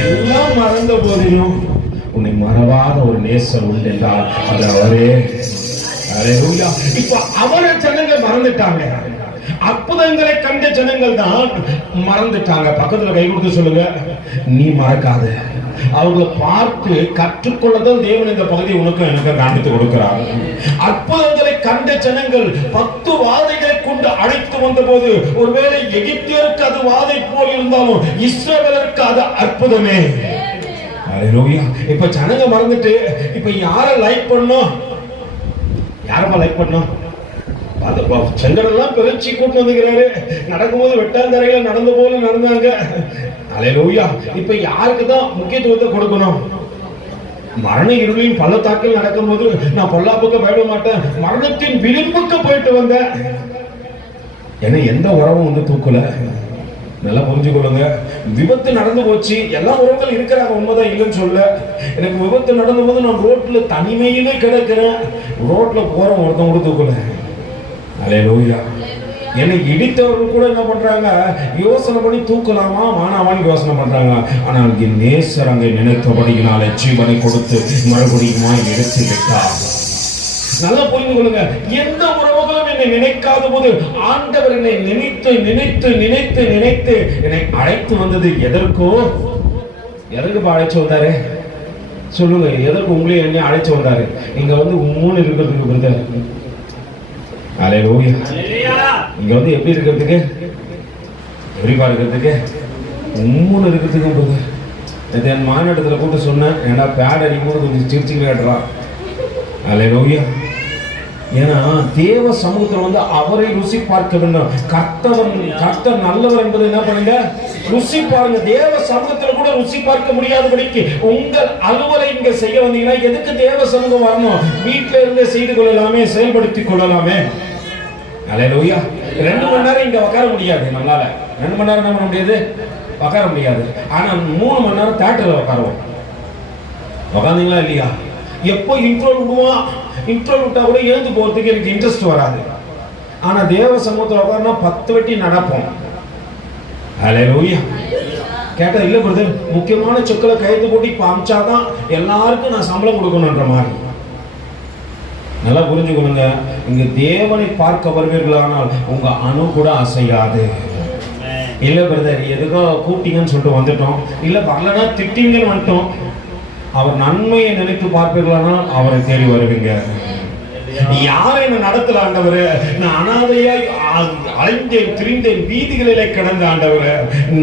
எல்லாம் மறந்த போதிலும் உன்னை மறவாத ஒரு நேசர் உண்டு என்றால் அது அவரே. அல்லேலூயா. இப்ப அவரை ஜனங்கள் மறந்துட்டாங்க, அற்புதங்களை கண்ட ஜனங்கள் தான் மறந்துட்டாங்க. பக்கத்துல கை கொடுத்து சொல்லுங்க, நீ மறக்காத. அவர்களை பார்த்து கற்றுக்கொள்ளதான் தேவன் இந்த பகுதியை உனக்கு எனக்கு காண்பித்து கொடுக்கிறார். அற்புதங்களை கண்ட ஜனங்கள் 10 வாதைகளை கொண்டு அழைத்து வந்த போது, ஒருவேளை எகிப்தியருக்கு அது வாதை போல் இருந்தாலும் இஸ்ரவேலருக்கு அது அற்புதமே. அல்லேலூயா. இப்ப ஜனங்க மறந்துட்டு இப்ப யாரை லைக் பண்ணோம், யாரப்பா லைக் பண்ணோம்? செங்கடெல்லாம் பிரிச்சு கூட்டு வந்துக்கிறாரு, நடக்கும்போது வெட்டாந்தரையில நடந்த போல நடந்தாங்க. அல்லேலூயா. இப்ப யாருக்கு தான் முக்கியத்துவத்தை கொடுக்கணும்? மரண இருளின் பள்ளத்தாக்கில் நடக்கும்போது நான் பொல்லாப்புக்கு பயப்பட மாட்டேன், மரணத்தின் விளிம்புக்கு போயிட்டு வந்தேன். ஏன்னா எந்த உறவும் வந்து தூக்கல. நல்லா புரிஞ்சுக்கொள்ளுங்க. விபத்து நடந்து போச்சு, எல்லா உறவுகள் இருக்கிறாங்க, உண்மைதான் இல்லைன்னு சொல்ல. எனக்கு விபத்து நடந்த போது நான் ரோட்ல தனிமையிலே கிடக்கிறேன், ரோட்ல போற ஒருத்தன் கூட தூக்கல. அல்லேலூயா. என்னை இடித்தவர்கள் கூட என்ன பண்றாங்க, யோசனை பண்ணி தூக்கலாமா மானாமான்னு யோசனை பண்றாங்க. ஆனால் என் நேசர் அங்கே நினைத்தபடியினாலே ஜீவனை கொடுத்து மறுபடியுமா எடுத்து விட்டார். நல்லா புரிந்து கொள்ளுங்க. எந்த உறவுகளும் என்னை நினைக்காத போது ஆண்டவர் என்னை நினைத்து நினைத்து நினைத்து நினைத்து என்னை அழைத்து வந்தது எதற்கோ? எதற்கு அழைச்சு வந்தாரு சொல்லுங்க? எதற்கு உங்களையும் என்னை அழைச்சு வந்தாரு? இங்க வந்து உம்முன்னு இருக்கிறதுக்கு பிரதர். அல்லேலூயா. இங்க வந்து எப்படி இருக்கிறதுக்கு? எப்படிப்பா இருக்கிறதுக்கு? உம்முன்னு இருக்கிறதுக்கு பிரதர். இது என் மாநாட்டத்தில் கூப்பிட்டு சொன்னேன், ஏன்னா பேட் அடிக்கும் போது கொஞ்சம் சிரிச்சுக்கிட்டு காட்டுறான். அல்லேலூயா. ஏன்னா தேவ சமூகத்தில் வந்து அவரை ருசி பார்க்க வேண்டும். கர்த்தர் நல்லவர் என்பதை என்ன பண்ணுங்க, ருசி பாருங்க. தேவ சமூகத்தில் கூட ருசி பார்க்க முடியாதபடிக்கு உங்கள் அலுவலை இங்க செய்ய வந்தீங்கன்னா எதுக்கு தேவ சமூகம் வரணும்? வீட்டில இருந்து செய்து கொள்ளலாமே, செயல்படுத்திக் கொள்ளலாமே. அல்லேலூயா. 2 மணி நேரம் இங்க உட்கார முடியாது நம்மளால. 2 மணி நேரம் என்ன பண்ண முடியாது, உட்கார முடியாது. ஆனா 3 மணி நேரம் தியேட்டர்ல உட்காருவோம். உட்காந்தீங்களா இல்லையா? எப்போ இன்ட்ரோல் விடுவான், இன்ட்ரோல் விட்டா கூட எழுந்து போறதுக்கு எனக்கு இன்ட்ரெஸ்ட் வராது. ஆனா தேவ சமூகத்தில் உட்கார்னா 10 வெட்டி நடப்போம். அல்லேலூயா. கேட்டா இல்ல பிரதர், முக்கியமான சொற்களை கைது போட்டு இப்ப அமிச்சாதான் எல்லாருக்கும் நான் சம்பளம் கொடுக்கணும்ன்ற மாதிரி. நல்லா புரிஞ்சுக்கொள்ளுங்க, இங்க தேவனை பார்க்க வருவீர்களானால் உங்க அணு கூட அசையாது. இல்ல பிரதர், எதுக்கோ கூப்பிட்டீங்கன்னு சொல்லிட்டு வந்துட்டோம், இல்ல வரலன்னா திட்டிங்கன்னு வந்துட்டோம். அவர் நன்மையை நினைத்து பார்ப்பீர்களானால் அவரை தேடி வருவீங்க. யாரை என்ன நடத்தல ஆண்டவரே, நான் அனாதையாய் அலைந்தேன் திரிந்தேன், வீதிகளிலே கிடந்த ஆண்டவரே,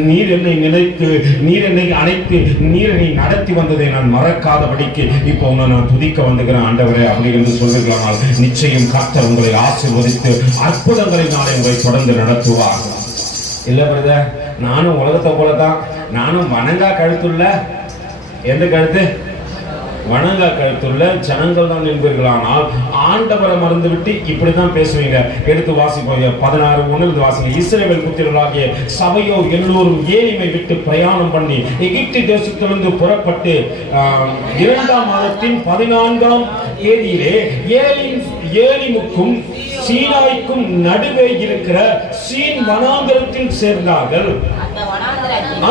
நீர் என்னை நினைத்து, நீர் என்னை அழைத்து, நீர் என்னை நடத்தி வந்ததை நான் மறக்காதபடிக்கு இப்போ உன்னை நான் துதிக்க வந்துக்கிறேன் ஆண்டவரே அப்படி என்று சொல்லுகிறானால் நிச்சயம் கர்த்தர் உங்களை ஆசீர்வதித்து அற்புதங்களை நாளை உங்களை தொடர்ந்து நடத்துவார். இல்ல பிரதர், நானும் உலகத்தை போலதான், நானும் வணங்கா கழுத்துள்ள, எந்த கழுத்து, வணங்கா கழுத்துள்ள ஜனங்கள் தான் என்பீர்களானால் ஆண்டவரை மறந்து விட்டு இப்படிதான் பேசுவீங்க. எடுத்து வாசிப்போம் 16:1 வாசிங்க. இஸ்ரவேல் புத்திரராகிய சபையோ எல்லோரும் ஏலிமை விட்டு பிரயாணம் பண்ணி எகிப்து தேசத்திலிருந்து புறப்பட்டு 2ஆம் மாதத்தின் 14ஆம் தேதியிலே ஏலிமுக்கும் சீனாய்க்கும் நடுவே இருக்கிற சீன் வனாந்தரத்தில் சேர்ந்தார்கள்.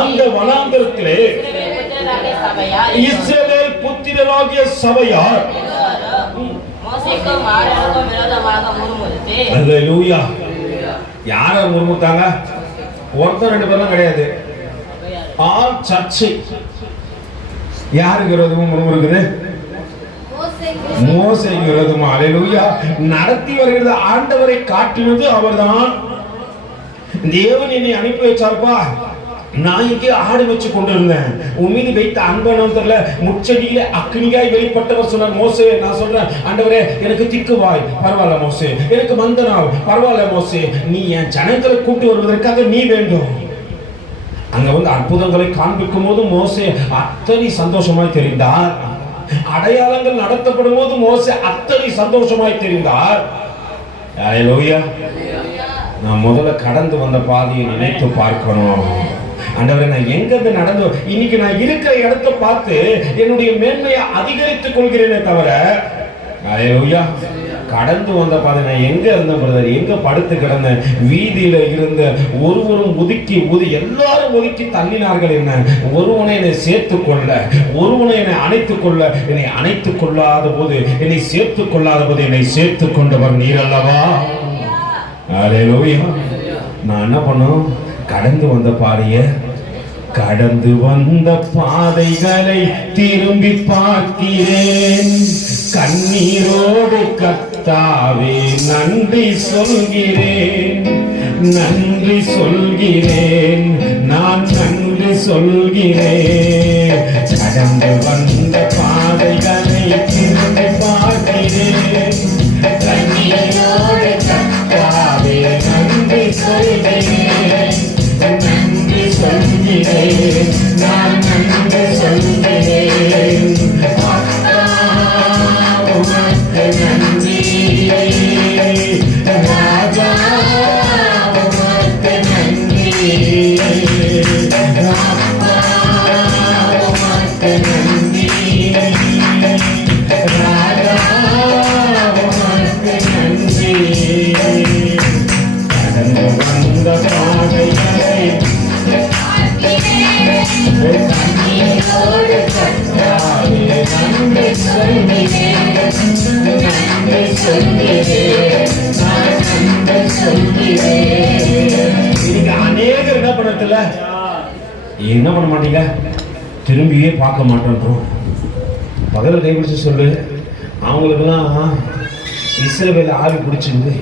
அந்த வனாந்தரத்திலே இஸ்ரவேல் புத்திரராகிய சபையார் அல்லேலூயா. யார முறுமுத்தாங்க? ஒருத்தர் 2 பேரும் கிடையாது. All church. யாருக்கு விரோதமா முறுமுறுக்குது? மோசேக்கு விரோதமா. அல்லேலூயா. நடத்தி வருகிறது ஆண்டவரை காட்டினது அவர்தான். தேவன் என்னை அனுப்பி வச்சார்ப்பா, நான் இங்கே ஆடு வச்சு கொண்டிருந்தேன், உன் மீது வைத்த அன்பனும் தெரியல, முச்செடியில அக்னியாய் வெளிப்பட்டவர் சொன்னார் மோசே. நான் சொல்றேன் ஆண்டவரே, எனக்கு திக்குவாய் பரவாயில்ல மோசே, எனக்கு மந்தனாவ் பரவாயில்ல மோசே, நீ என் ஜனங்களை கூட்டி வருவதற்காக நீ வேண்டும். அங்க வந்து அற்புதங்களை காண்பிக்கும் போது மோசே அத்தனை சந்தோஷமாய் தெரிந்தார். அடையாளங்கள் நடத்தப்படும் போது மோசே அத்தனை சந்தோஷமாய் தெரிந்தார். அல்லேலூயா. நான் முதல்ல கடந்து வந்த பாதையை நினைத்து பார்க்கணும். ஆண்டவரே, நான் எங்கிருந்து நடந்து இன்னைக்கு நான் இருக்கிற இடத்தை பார்த்து என்னுடைய மேன்மையை அதிகரித்துக் கொள்கிறேனே தவிர, அல்லேலூயா, கடந்து வந்த பாதை நான் எங்க இருந்த பிரதர், எங்க படுத்து கிடந்தேன், வீதியில இருந்த ஒருவரும் எல்லாரும் ஒதுக்கி தள்ளினார்கள். என்ன, ஒருவனை என்னை சேர்த்துக் கொள்ள, ஒருவனை என்னை அணைத்துக் கொள்ள, என்னை அணைத்துக் கொள்ளாத போது, என்னை சேர்த்துக் கொள்ளாத போது என்னை சேர்த்துக் கொண்டவர் நீர் அல்லவா. அல்லேலூயா. நான் என்ன பண்ணும், கடந்து வந்த பாதைகளை திரும்பி பார்க்கிறேன். கண்ணீரோடு கர்த்தாவே நன்றி சொல்கிறேன், நன்றி சொல்கிறேன், நான் நன்றி சொல்கிறேன். கடந்து வந்த பாதைகளை திரும்பி பார்க்கிறேன். கண்ணீரோடு கர்த்தாவே நன்றி சொல்கிறேன், நன்றி சொல்கிறேன், நான் நன்றி சொல்கிறேன். உமக்கு நன்றி ராஜா, உமக்கு நன்றி அப்பா, உமக்கு நன்றி ராஜா, உமக்கு நன்றி. கடந்து வந்த பாதைகளை கண்ணீரோடு கர்த்தாவே நன்றி சொல்கிறேன், நன்றி சொல்கிறேன், நான் நன்றி சொல்கிறேன். இன்னைக்கு அநேகர் என்ன பண்ண மாட்டீங்க, திரும்பியே பார்க்க மாட்டோன்றோம். பகல கைபிடிச்சு சொல்லு, அவங்களுக்கெல்லாம் இஸ்ரவேல் ஆவி பிடிச்சிருந்து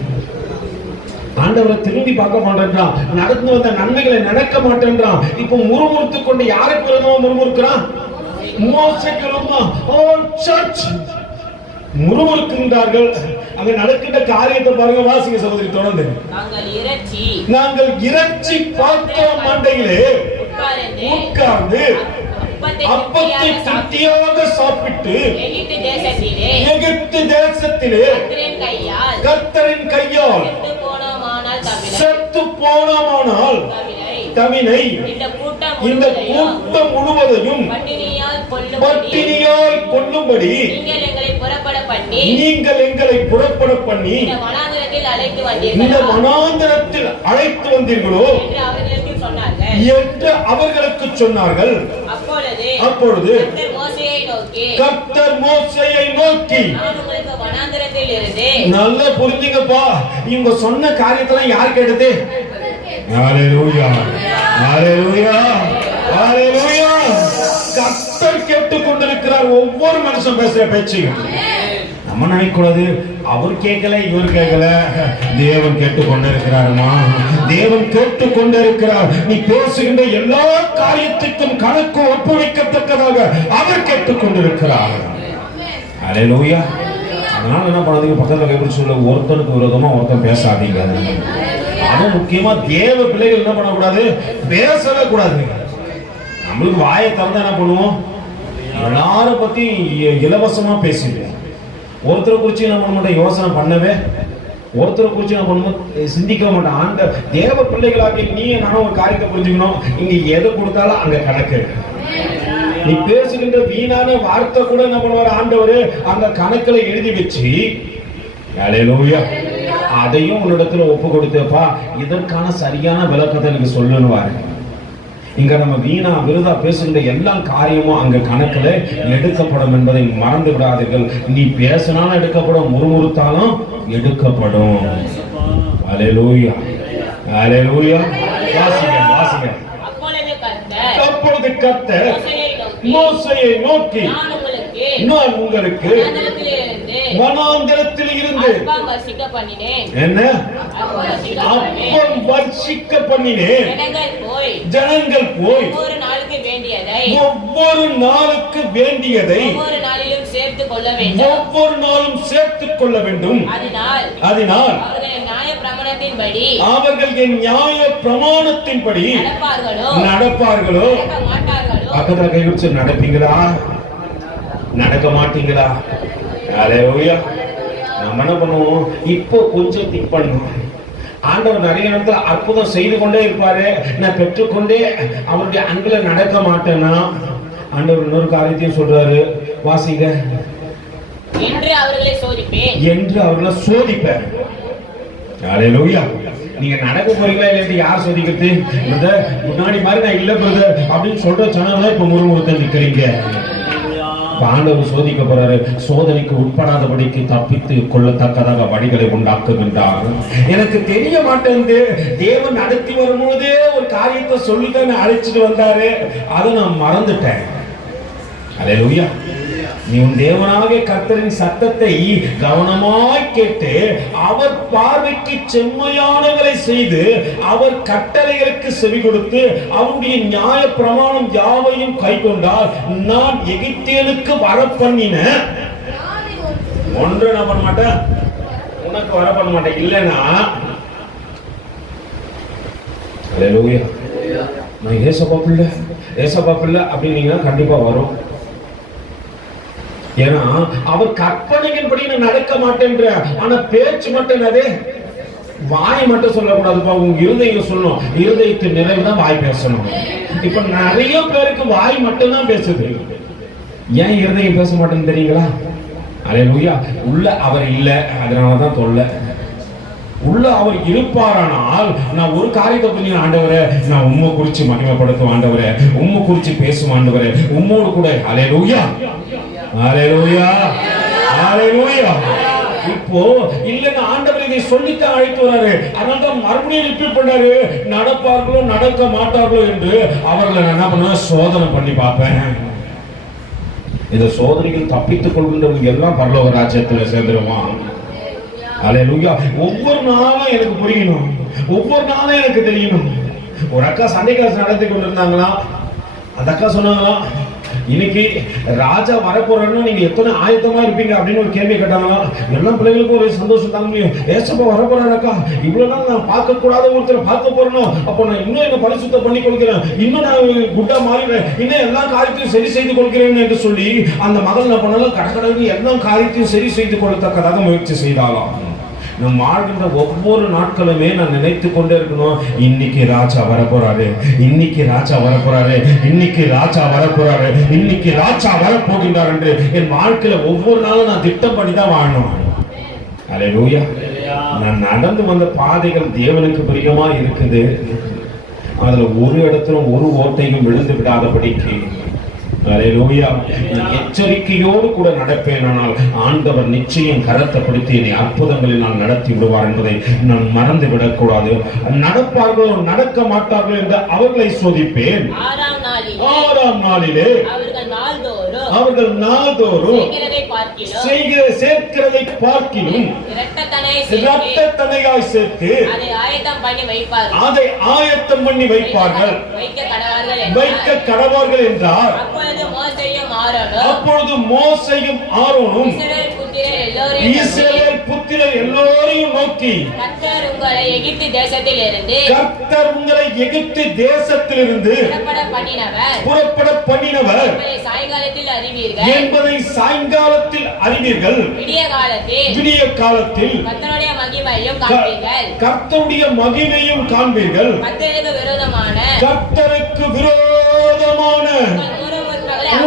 ஆண்டவரை திரும்பி பார்க்க மாட்டேன்றான், நடந்து வந்த நன்மைகளை நடக்க மாட்டேன்றான். இப்ப முறுமுறுத்து கொண்டு யாருக்கு விரோதமா முறுமுறுக்கிறான்? மோசேக்கு விரோதமா. All church முறுமுறுக்கின்றார்கள். அங்க நடக்கின்ற காரியத்தை பாருங்க, வாசிங்க சகோதரி தொடர்ந்து. நாங்கள் இறைச்சி பாத்திரம் மண்டையிலே உட்கார்ந்து அப்பத்தை திருப்தியாக சாப்பிட்டு எகிப்து தேசத்திலே கர்த்தரின் கையால் செத்து போனோமானால் தவினை இந்த கூட்டம் முழுவதையும் பட்டினியாய் கொல்லும்படி நீங்கள் எங்களை புறப்பட பண்ணி இந்த வனாந்தரத்தில் அழைத்து வந்தீர்களோ என்று அவர்களுக்கு சொன்னார்கள். அப்பொழுது கர்த்தர் மோசேயை நோக்கி, நல்லா புரிஞ்சுங்கப்பா, இவங்க சொன்ன காரியத்தெல்லாம் யார் கேட்டது? ஹல்லேலூயா, ஹல்லேலூயா, ஹல்லேலூயா. கர்த்தர் கேட்டுக் கொண்டிருக்கிறார் ஒவ்வொரு மனுஷன் பேசுற பேச்சு. நம்ம நினைக்கூடாது அவர் கேட்கல இவர் கேட்கல, தேவன் கேட்டுக் கொண்டிருக்கிறாருமா, தேவன் கேட்டுக் கொண்டிருக்கிறார். நீ பேசுகின்ற எல்லா காரியத்துக்கும் கணக்கு ஒப்புவிக்கத்தக்கதாக அவர் கேட்டுக் கொண்டிருக்கிறார். ஹல்லேலூயா. அதனால என்ன பண்ணாதீங்க, பக்கத்துல கைப்பிடி சொல்ல, ஒருத்தனுக்கு விரோதமா ஒருத்தன் பேசாதீங்க. அதுவும் முக்கியமா தேவ பிள்ளைகள் என்ன பண்ணக்கூடாது, பேசவே கூடாது. நம்மளுக்கு வாயை திறந்தா என்ன பண்ணுவோம், எல்லாரும் பத்தி இலவசமா பேசிடுவோம். ஒருத்தரை குறிச்சு என்ன பண்ண மாட்டோம், யோசனை பண்ணவே, ஒருத்தரை குறிச்சு என்ன பண்ணுவோம், சிந்திக்க மாட்டோம். ஆண்ட தேவ பிள்ளைகளாக நீ நானும் ஒரு காரியத்தை புரிஞ்சுக்கணும். இங்க எதை கொடுத்தாலும் அங்க கணக்கு. நீ பேசுகின்ற வீணான வார்த்தை கூட என்ன பண்ணுவார் ஆண்டவர் அங்க கணக்குல எழுதி வச்சு, ஹல்லேலூயா, அதையும் உன்னிடத்துல ஒப்பு கொடுத்தப்பா, இதற்கான சரியான விளக்கத்தை எனக்கு சொல்லணுவாரு. இங்க நம்ம வீணா விருதா பேசுகின்ற எல்லா காரியமும் அங்க கணக்குல எடுக்கப்படும் என்பதை மறந்து விடாதீர்கள். நீ பேசினாலும் எடுக்கப்படும், முறுமுறுத்தாலும் எடுக்கப்படும். ஹல்லேலூயா, ஹல்லேலூயா. வாசிங்க, வாசிங்க. அப்பொழுது கர்த்தர் மோசேயை நோக்கி, நான் உங்களுக்கு வனாந்தரத்தில் இருந்து என்ன அப்பம் வர்ஷிக்க பண்ணினேன். ஜனங்கள் போய் ஒவ்வொரு நாளுக்கு வேண்டியதை ஒவ்வொரு நாளும் சேர்த்துக் கொள்ள வேண்டும். அதனால் அவர்கள் என் நியாய பிரமாணத்தின்படி நடப்பார்களோ. பக்கத்துல கை வச்சு நடப்பீங்களா, நடக்க மாட்டீங்களா? ஹல்லேலூயா. நம்ம என்ன பண்ணுவோம், இப்போ கொஞ்சம் திங்க் பண்ணுவோம். ஆண்டவர் நிறைய நேரத்தில் அற்புதம் செய்து கொண்டே இருப்பாரு, நான் பெற்றுக்கொண்டே அவருடைய அன்புல நடக்க மாட்டேன்னா ஆண்டவர் இன்னொரு காரியத்தையும் சொல்றாரு, வாசிங்க. என்று அவர்களை சோதிப்பேன். ஹல்லேலூயா. நீங்க நடக்க போறீங்களா இல்லையா யார் சோதிக்கிறது? முன்னாடி மாதிரி நான் இல்ல பிரதர் அப்படின்னு சொல்ற சொன்னா இப்ப முறுமுறுத்த நிக்கிறீங்க. ஆண்டவர் சோதிக்க போறாரு, சோதனைக்கு உட்படாதபடிக்கு தப்பித்து கொள்ளத்தக்கதாக வழிகளை உண்டாக்குகின்றார். எனக்கு தெரிய மாட்டேங்குது, தேவன் நடத்தி வரும்போதே ஒரு காரியத்தை சொல்லிதான் அழைச்சிட்டு வந்தாரு, அதை நான் மறந்துட்டேன். ஹல்லேலூயா. நீ உன் தேவனாகிய கர்த்தரின் சத்தத்தை கவனமாய் கேட்டு அவர் பார்வைக்கு செம்மையானவரை செய்து அவர் கட்டளைகளுக்கு செவி கொடுத்து அவருடைய நியாய பிரமாணம் யாவையும் கைக்கொண்டால் நான் எகிப்தியனுக்கு வர பண்ணின ஒன்று நான் பண்ண மாட்டேன், உனக்கு வர பண்ண மாட்டேன். இல்லைன்னா நான் ஏசப்பா பிள்ளை அப்படின்னீங்கன்னா கண்டிப்பா வரும். ஏன்னா அவர் கற்பனையின்படி நடக்க மாட்டேன்ற, ஆனா பேச்சு மட்டும் அதே, வாய் மட்டும் சொல்லக்கூடாதுப்பா, உங்க இருதயம் சொல்லணும். இருதயத்தின் நிறைவுதான் வாய் பேசணும். இப்ப நிறைய பேருக்கு வாய் மட்டும் தான் பேசுது, ஏன் இருதயம் பேச மாட்டேன்னு தெரியுங்களா? ஹல்லேலூயா. உள்ள அவர் இல்ல, அதனாலதான் தொல்லை. உள்ள அவர் இருப்பாரானால் நான் ஒரு காரியத்தை புரிஞ்சு, ஆண்டவரே நான் உம்மை குறிச்சு மகிமைப்படுத்தும் ஆண்டவரே, உம்மை குறிச்சு பேசும் ஆண்டவரே, உம்மோடு கூட. ஹல்லேலூயா, ஹல்லேலூயா, ஹல்லேலூயா. இப்போ இல்லைன்னு ஆண்டவர் இதை சொல்லித்தான் அழைத்து வராரு. அதனால்தான் மறுபடியும் ரிப்பீட் பண்ணாரு, நடப்பார்களோ நடக்க மாட்டார்களோ என்று அவர்களை என்ன பண்ண சோதனை பண்ணி பார்ப்பேன். இந்த சோதனைகள் தப்பித்துக் கொள்கின்றவங்க எல்லாம் பரலோக ராஜ்யத்தில் சேர்ந்துருவான். அல்லேலூயா. ஒவ்வொரு நாளும் எனக்கு புரியணும், ஒவ்வொரு நாளும் எனக்கு தெரியணும். ஒரு அக்கா சண்டே கிளாஸ் நடத்தி கொண்டிருந்தாங்களா, அந்த அக்கா சொன்னாங்களா, இன்னைக்கு ராஜா வரப்போறன்னு நீங்க எத்தனை ஆயத்தமா இருப்பீங்க அப்படின்னு ஒரு கேள்வி கேட்டாங்களா. எல்லா பிள்ளைகளுக்கும் ஒரு சந்தோஷம் தாங்க முடியும். ஏசப்பா வரப்போறாருக்கா, இவ்வளவு நாள் நான் பார்க்க கூடாத ஒருத்தரை பார்க்க போறேனோ, அப்ப நான் இன்னும் என்ன பரிசுத்தம் பண்ணி கொடுக்கிறேன், இன்னும் நான் குட்டா மாறிடுறேன், இன்னும் எல்லா காரியத்தையும் சரி செய்து கொடுக்கிறேன் என்று சொல்லி அந்த மகள் என்ன பண்ணாலும் கடற்கடவுக்கு எல்லா காரியத்தையும் சரி செய்து கொள்ளத்தக்கதாக முயற்சி செய்தாலாம். நம் வாழ்கின்ற ஒவ்வொரு நாட்களுமே நான் நினைத்து கொண்டே இருக்கணும், இன்னைக்கு ராஜா வரப்போறாரு, இன்னைக்கு ராஜா வரப்போறாரு, இன்னைக்கு ராஜா வரப்போறாரு, இன்னைக்கு ராஜா வரப்போகின்றார் என்று என் வாழ்க்கையில ஒவ்வொரு நாளும் நான் திட்டம் பண்ணி தான் வாழணும். அல்லேலூயா. நான் நடந்து வந்த பாதைகள் தேவனுக்கு பிரியமா இருக்குது. அதுல ஒரு இடத்துல ஒரு ஓட்டையும் விழுந்து விடாதபடிக்கு அல்லேலூயா எச்சரிக்கையோடு கூட நடப்பேனானால் ஆண்டவர் நிச்சயம் கரத்தை பிடித்து என்னை அற்புதங்களில் நான் நடத்தி விடுவார் என்பதை நான் மறந்து விடக்கூடாது. நடப்பார்களோ நடக்க மாட்டார்களோ என்று அவர்களை சோதிப்பேன். 6ஆம் நாளிலே அவர்கள் நாள்தோறும் சேர்க்கிறதை பார்க்கிலும் இரட்டத்தனையாய் சேர்த்து அதை ஆயத்தம் பண்ணி வைப்பார்கள், வைக்க கடவார்கள் என்றார். அப்பொழுது மோசேயும் ஆரோனும் இஸ்ரவேல் புத்திரர் எல்லோரையும் நோக்கி, கர்த்தர் உங்களை எகிப்து தேசத்திலிருந்து புறப்பட பண்ணினவர் என்பதை சாயங்காலத்தில் அறிவீர்கள். விடிய காலத்தில் கர்த்தருடைய மகிமையும் காண்பீர்கள். கர்த்தருக்கு விரோதமான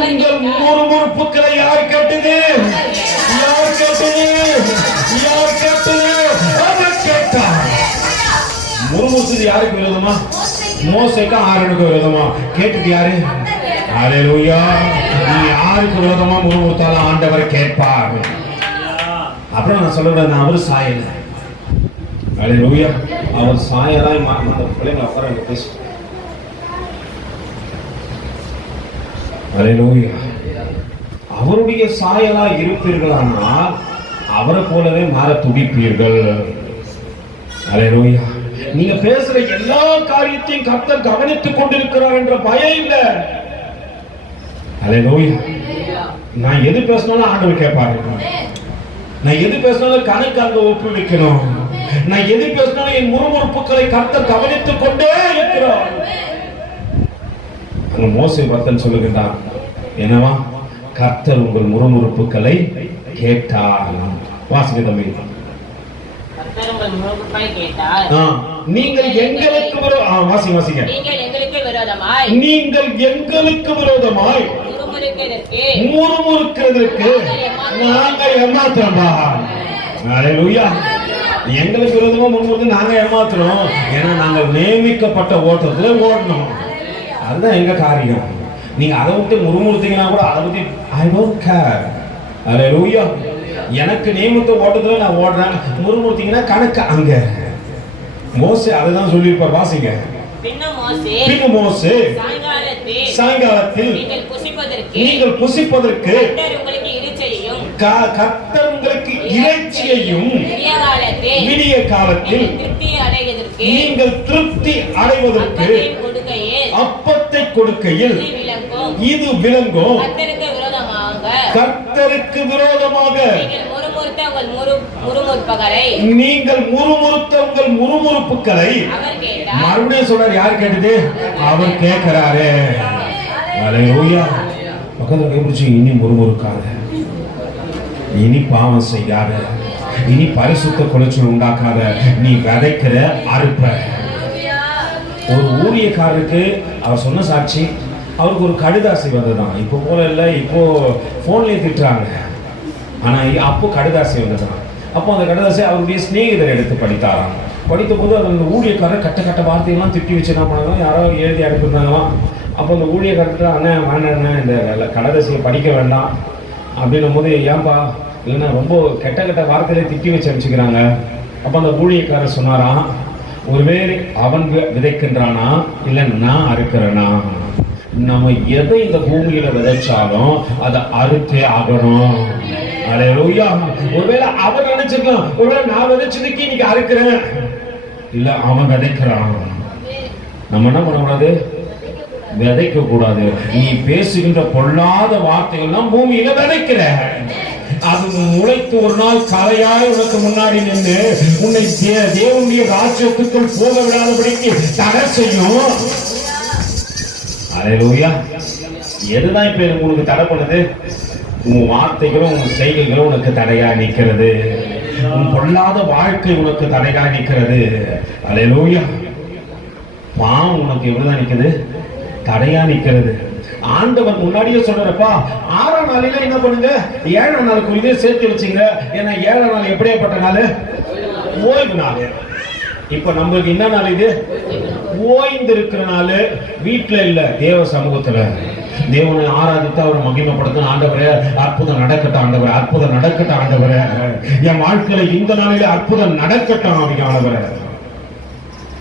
உங்கள் முறுமுறுப்புகளை யார் கேட்டது? யார் கேட்டது? யார் கேட்டது? அவர் கேட்டார். முறுமுறுத்தது யாருக்கு விரோதமா? மோசேக்கு ஆரோனுக்கு விரோதமா? கேட்டது யாரு? அல்லேலூயா. நீ யாருக்கு விரோதமா முறுமுறுத்தாலும் ஆண்டவர் கேட்பார். அப்புறம் நான் சொல்றேன், அவரு சாயல். அல்லேலூயா. அவர் சாயலாய் மாறின பிள்ளைங்க அப்புறம் பேசு. அல்லேலூயா. அவருடைய சாயலா இருப்பீர்களானால் அவரை போலவே மாற துடிப்பீர்கள். அல்லேலூயா. நீங்க பேசுற எல்லா காரியத்தையும் கர்த்தர் கவனித்துக் கொண்டிருக்கிறார் என்ற பயம் இல்ல. அல்லேலூயா. நான் எது பேசினாலும் ஆண்டவர் கேட்பாரு. நான் எது பேசினாலும் கணக்கு அங்க ஒப்பு வைக்கணும். நான் எது பேசினாலும் என் முறுமுறுப்புகளை கர்த்தர் கவனித்துக் கொண்டே இருக்கிறார். அங்க மோசே பக்தன் சொல்லுகின்றான், என்னவா? கர்த்தர் உங்கள் முறுமுறுப்புகளை கேட்டார். வாசிக்க தம்பி. நீங்கள் எங்களுக்கு வாசிங்க. நீங்கள் எங்களுக்கு விரோதமாய் முறுமுறுக்கிறதற்கு நாங்கள் ஏமாத்துறோம்பா. அல்லேலூயா. எங்களுக்கு விரோதமா முறுமுறுத்து நாங்க ஏமாத்துறோம். ஏன்னா நாங்கள் நியமிக்கப்பட்ட ஓட்டத்துல ஓடணும். அதுதான் எங்க காரியம். நீங்க அதை விட்டு முறுமுறுத்தீங்கன்னா கூட அதை பத்தி I don't care. அல்லேலூயா. எனக்கு நியமித்த ஓட்டத்துல நான் ஓடுறேன், முறுமுறுத்தீங்கன்னா கணக்கு அங்க. மோசே அதுதான் சொல்லியிருப்பார். வாசிங்க. பின்னும் மோசே சாயங்காலத்தில் நீங்கள் புசிப்பதற்கு கர்த்தர் உங்களுக்கு இறைச்சியையும் விடிய காலத்தில் நீங்கள் திருப்தி அடைவதற்கு அப்பத்தை கொடுக்கையில் இது விளங்கும். கர்த்தருக்கு விரோதமாக நீங்கள் முறுமுறுத்த உங்கள் முறுமுறுப்புகளை மறுபடியும் சொல்றாரு. யார் கேட்டது? அவர் கேட்கிறாரு. அல்லேலூயா. பக்கத்துல கைப்பிடிச்சு, இனி முறுமுறுக்காத, இனி பாவம் செய்யாத, இனி பரிசுத்த குலைச்சல் உண்டாக்காத, நீ விதைக்கிற அறுப்ப. ஒரு ஊழியக்காரருக்கு அவர் சொன்ன சாட்சி, அவருக்கு ஒரு கடுதாசி வந்ததுதான். இப்போ போல இல்லை, இப்போ போன்லயே திட்டுறாங்க. ஆனா அப்போ கடுதாசி வந்ததுதான். அப்போ அந்த கடுதாசி அவருடைய சிநேகிதர் எடுத்து படித்தாராம். படித்த போது அந்த ஊழியக்காரர் கட்ட கட்ட வார்த்தையெல்லாம் திட்டி வச்சு என்ன பண்ணாங்க, யாரோ எழுதி அனுப்பியிருந்தாங்களாம். அப்போ அந்த ஊழியக்காரர்கிட்ட, அண்ணன் வேண்டாம், இந்த கடுதாசியை படிக்க வேண்டாம் அப்படின்னும் போது, ஏன்பா? இல்லைன்னா ரொம்ப கெட்ட கெட்ட வார்த்தையில திட்டி வச்சு அனுப்பிச்சுக்கிறாங்க. அப்போ அந்த ஊழியக்காரர் சொன்னாராம், ஒருவேளை அவன் விதைக்கின்றானா இல்லை நான் அறுக்கிறேனா? நம்ம எதை இந்த பூமியில விதைச்சாலும் அதை அறுத்தே ஆகணும். அல்லேலூயா. ஒருவேளை அவர் நினைச்சிருக்கலாம், ஒருவேளை நான் விதைச்சதுக்கு இன்னைக்கு அறுக்கிறேன். இல்ல, அவன் விதைக்கிறான். நம்ம என்ன பண்ணக்கூடாது? விதைக்க கூடாது. நீ பேசுகின்ற பொல்லாத வார்த்தைகள்லாம் பூமியில விதைக்கிற. அது முளைத்து ஒரு நாள் கரையாய் உனக்கு முன்னாடி நின்று உன்னை தேவனுடைய ராஜ்யத்துக்குள் போக விடாதபடிக்கு தடை செய்யும். அல்லேலூயா. எதுதான் இப்ப உனக்கு தடை பண்ணுது? உன் வார்த்தைகளும் உன் செய்கைகளும் உனக்கு தடையா நிற்கிறது. உன் பொல்லாத வாழ்க்கை உனக்கு தடையா நிற்கிறது. அல்லேலூயா. பாவம் உனக்கு எப்படிதான் நிற்குது? தடையா நிற்கிறது. ஆண்டவர் முன்னாடியே சொல்றப்பா, 6ஆம் நாளில என்ன பண்ணுங்க? 7ஆம் நாளுக்கு இதே சேர்த்து வச்சுங்க. ஏன்னா 7ஆம் நாள் எப்படியாப்பட்ட நாள்? ஓய்வு நாள். இப்ப நம்மளுக்கு என்ன நாள் இது? ஓய்ந்து இருக்கிற நாள். வீட்டுல இல்ல, தேவ சமூகத்துல தேவனை ஆராதித்து அவரை மகிமைப்படுத்த. ஆண்டவரே, அற்புதம் நடக்கட்டும் ஆண்டவரே, அற்புதம் நடக்கட்டும் ஆண்டவரே, என் வாழ்க்கையில இந்த நாளில அற்புதம் நடக்கட்டும் ஆண்டவரே.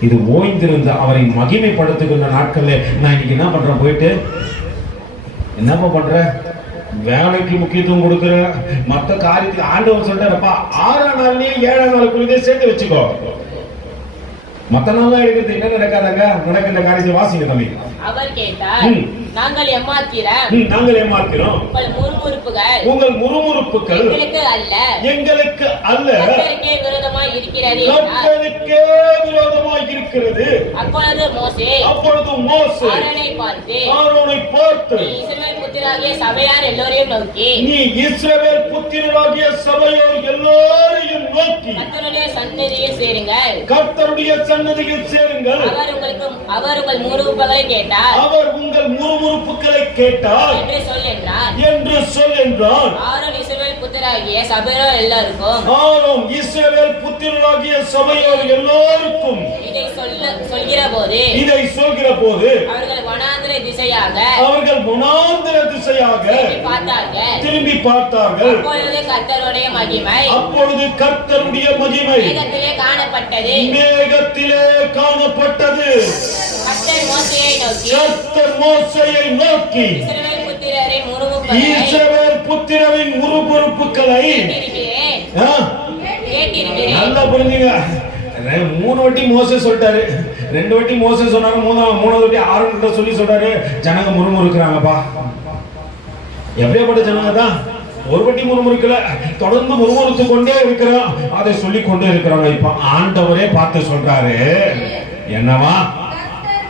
இது ஓய்ந்திருந்த அவரை மகிமைப்படுத்துகின்ற நாட்கள்ல நான் இன்னைக்கு என்ன பண்றேன்? போயிட்டு என்னப்பா பண்ற? வேலைக்கு முக்கியத்துவம் கொடுக்கிற, மற்ற காரியத்துக்கு. ஆண்டவர் சொல்றாருப்பா, 6ஆம் நாள்லயே 7ஆம் நாளுக்குள்ளே சேர்த்து வச்சுக்கோ. மத்த நாள் எடுக்கிறது என்ன நடக்காதாங்க? நடக்கின்ற காரியத்தை வாசிங்க தம்பி. அவர் கேட்டார், நாங்கள் ஏமாத்திறோம். உங்கள் முறுமுறுப்புகள் எங்களுக்கு அல்ல, கர்த்தருக்கே விரோதமாய் இருக்கிறது. அப்பொழுது மோசே ஆரோனை பார்த்து, நீ இஸ்ரவேல் புத்திரராகிய சபையார் எல்லோரையும் நோக்கி கர்த்தருடைய சன்னதியில் சேருங்கள். அவர் உங்கள் முறுமுறுப்புகளை கேட்டார் என்று சொல் என்றார். ஆரோன் இஸ்ரவேல் புத்திரராகிய சபையார் எல்லோருக்கும் இதை சொல்கிற போது அவர்கள் வனாந்திர திசையாக திரும்பி பார்த்தார்கள். அப்பொழுது கர்த்தருடைய மகிமை மேகத்திலே காணப்பட்டது. கர்த்தர் மோசேயை நோக்கி, இஸ்ரவேல் புத்திரரின் முறுமுறுப்புகளை நல்லா புரிஞ்சுங்க. 3 வாட்டி மோசே சொல்லிட்டாரு, 2 வாட்டி மோசே சொன்னாரு, 3வது வாட்டி ஆரோன் சொல்லி சொல்றாரு. ஜனங்க முறுமுறுக்கிறாங்கப்பா. எப்படியாப்பட்ட ஜனங்க தான்? ஒரு வாட்டி முறுமுறுக்கல, தொடர்ந்து முறுமுறுத்து கொண்டே இருக்கிறோம், அதை சொல்லிக் கொண்டே இருக்கிறாங்க. இப்ப ஆண்டவரே பார்த்து சொல்றாரு, என்னவா?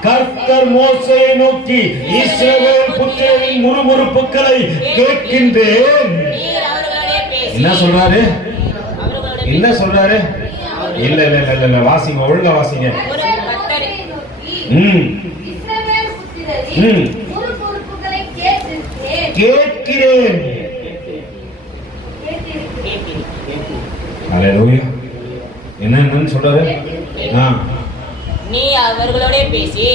கர்த்தர் மோசேயை நோக்கி, இஸ்ரவேல் புத்திரரின் முறுமுறுப்புகளை கேட்கின்றேன். என்ன சொல்றாரு? என்ன சொல்றாரு? இல்ல இல்ல இல்ல இல்ல, வாசிங்க, ஒழுங்கா வாசிங்க. கேட்கிறேன். அல்லேலூயா. என்னன்னு சொல்றாரு? நீ அவர்களோட பேசி,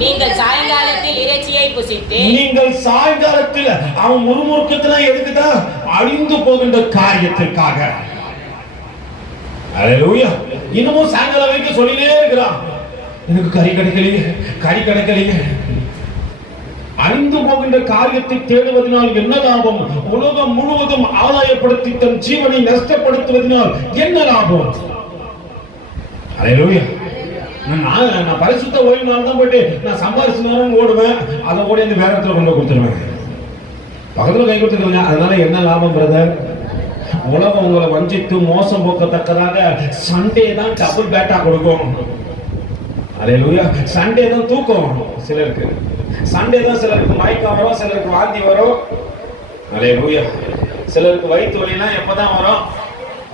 நீங்கள் சாயங்காலத்தில் இறைச்சியை புசித்து, நீங்கள் சாயங்காலத்தில் அவன் முறுமுறுக்கத்துல எதுக்குதான்? அழிந்து போகின்ற காரியத்திற்காக. அல்லேலூயா. இன்னமும் சாயங்காலம் வரைக்கும் சொல்லிட்டே இருக்கிறான், எனக்கு கறி கிடைக்கலையே. அழிந்து போகின்ற காரியத்தை தேடுவதனால் என்ன லாபம்? உலகம் முழுவதும் ஆதாயப்படுத்தி தன் ஜீவனை நஷ்டப்படுத்துவதனால் என்ன லாபம்? அல்லேலூயா. நான் பரிசுத்த ஓய்வு நாள் தான் போயிட்டு நான் சம்பாதிச்சு ஓடுவேன், அதை ஓடி அந்த வேற இடத்துல கொண்டு கொடுத்துருவேன், பக்கத்துல கை கொடுத்துருவாங்க. அதனால என்ன லாபம் பிரதர்? உலகம் உங்களை வஞ்சித்து மோசம் போக்கத்தக்கதாக சண்டே தான் டபுள் பேட்டா கொடுக்கும். அல்லேலூயா. சண்டே தான் தூக்கம் சிலருக்கு, சண்டே தான் சிலருக்கு மயக்கம் வரும், சிலருக்கு வாந்தி வரும். அல்லேலூயா. சிலருக்கு வயிற்று வலினா எப்பதான் வரும்?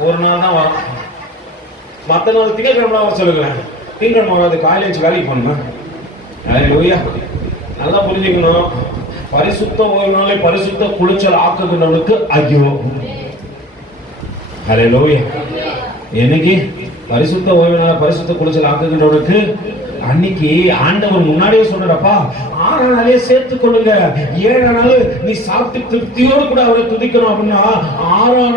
ஒரு நாள் தான் வரும். மற்ற நாள் திங்கட்கிழமை வர சொல்லுங்களேன். திங்கட்கிழமை வராது, காலேஜ் வேலைக்கு போகணும். அல்லேலூயா. நல்லா புரிஞ்சுக்கணும். பரிசுத்த ஓய்வு நாளை பரிசுத்த குளிச்சல் ஆக்குகின்றவனுக்கு ஐயோ. அல்லேலூயா. என்னைக்கு பரிசுத்த ஓய்வு நாளை பரிசுத்த குளிச்சல் ஆக்குகின்றவனுக்கு? அன்னைக்கு ஆண்டவர் முன்னாடியே சொல்றப்பா, 6ஆம் நாளே சேர்த்துக் கொள்ளுங்க. 7ஆம் நாள் நீ சாப்பிட்டு திருப்தியோடு கூட அவரை துதிக்கணும் அப்படின்னா 6ஆம்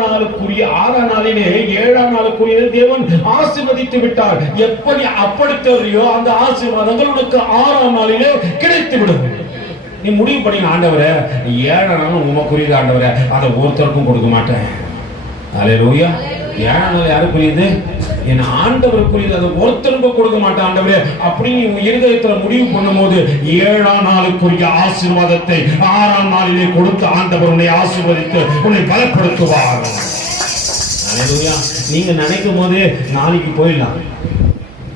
நாளிலே 7ஆம் நாளுக்குரிய தேவன் ஆசீர்வதித்து விட்டார். எப்படி அப்படித்தவரையோ அந்த ஆசீர்வாதங்கள் உனக்கு 6ஆம் நாளிலே கிடைத்து விடும். நீ முடிவு பண்ணி ஆண்டவரே 7 நாளும் உமக்குரியது ஆண்டவரே, அதை ஒருத்தருக்கும் கொடுக்க மாட்டேன். அல்லேலூயா. 7 நாள் யாருக்குரியது? என் ஆண்டவருக்குரியது, அதை ஒருத்தருக்கும் கொடுக்க மாட்டேன் ஆண்டவரே அப்படின்னு உன் இருதயத்துல முடிவு பண்ணும்போது 7ஆம் நாளுக்குரிய ஆசீர்வாதத்தை 6ஆம் நாளிலே கொடுத்து ஆண்டவர் உன்னை ஆசீர்வதித்து உன்னை பலப்படுத்துவார். அல்லேலூயா. நீங்க நினைக்கும் போது நாளைக்கு போயிடலாம்.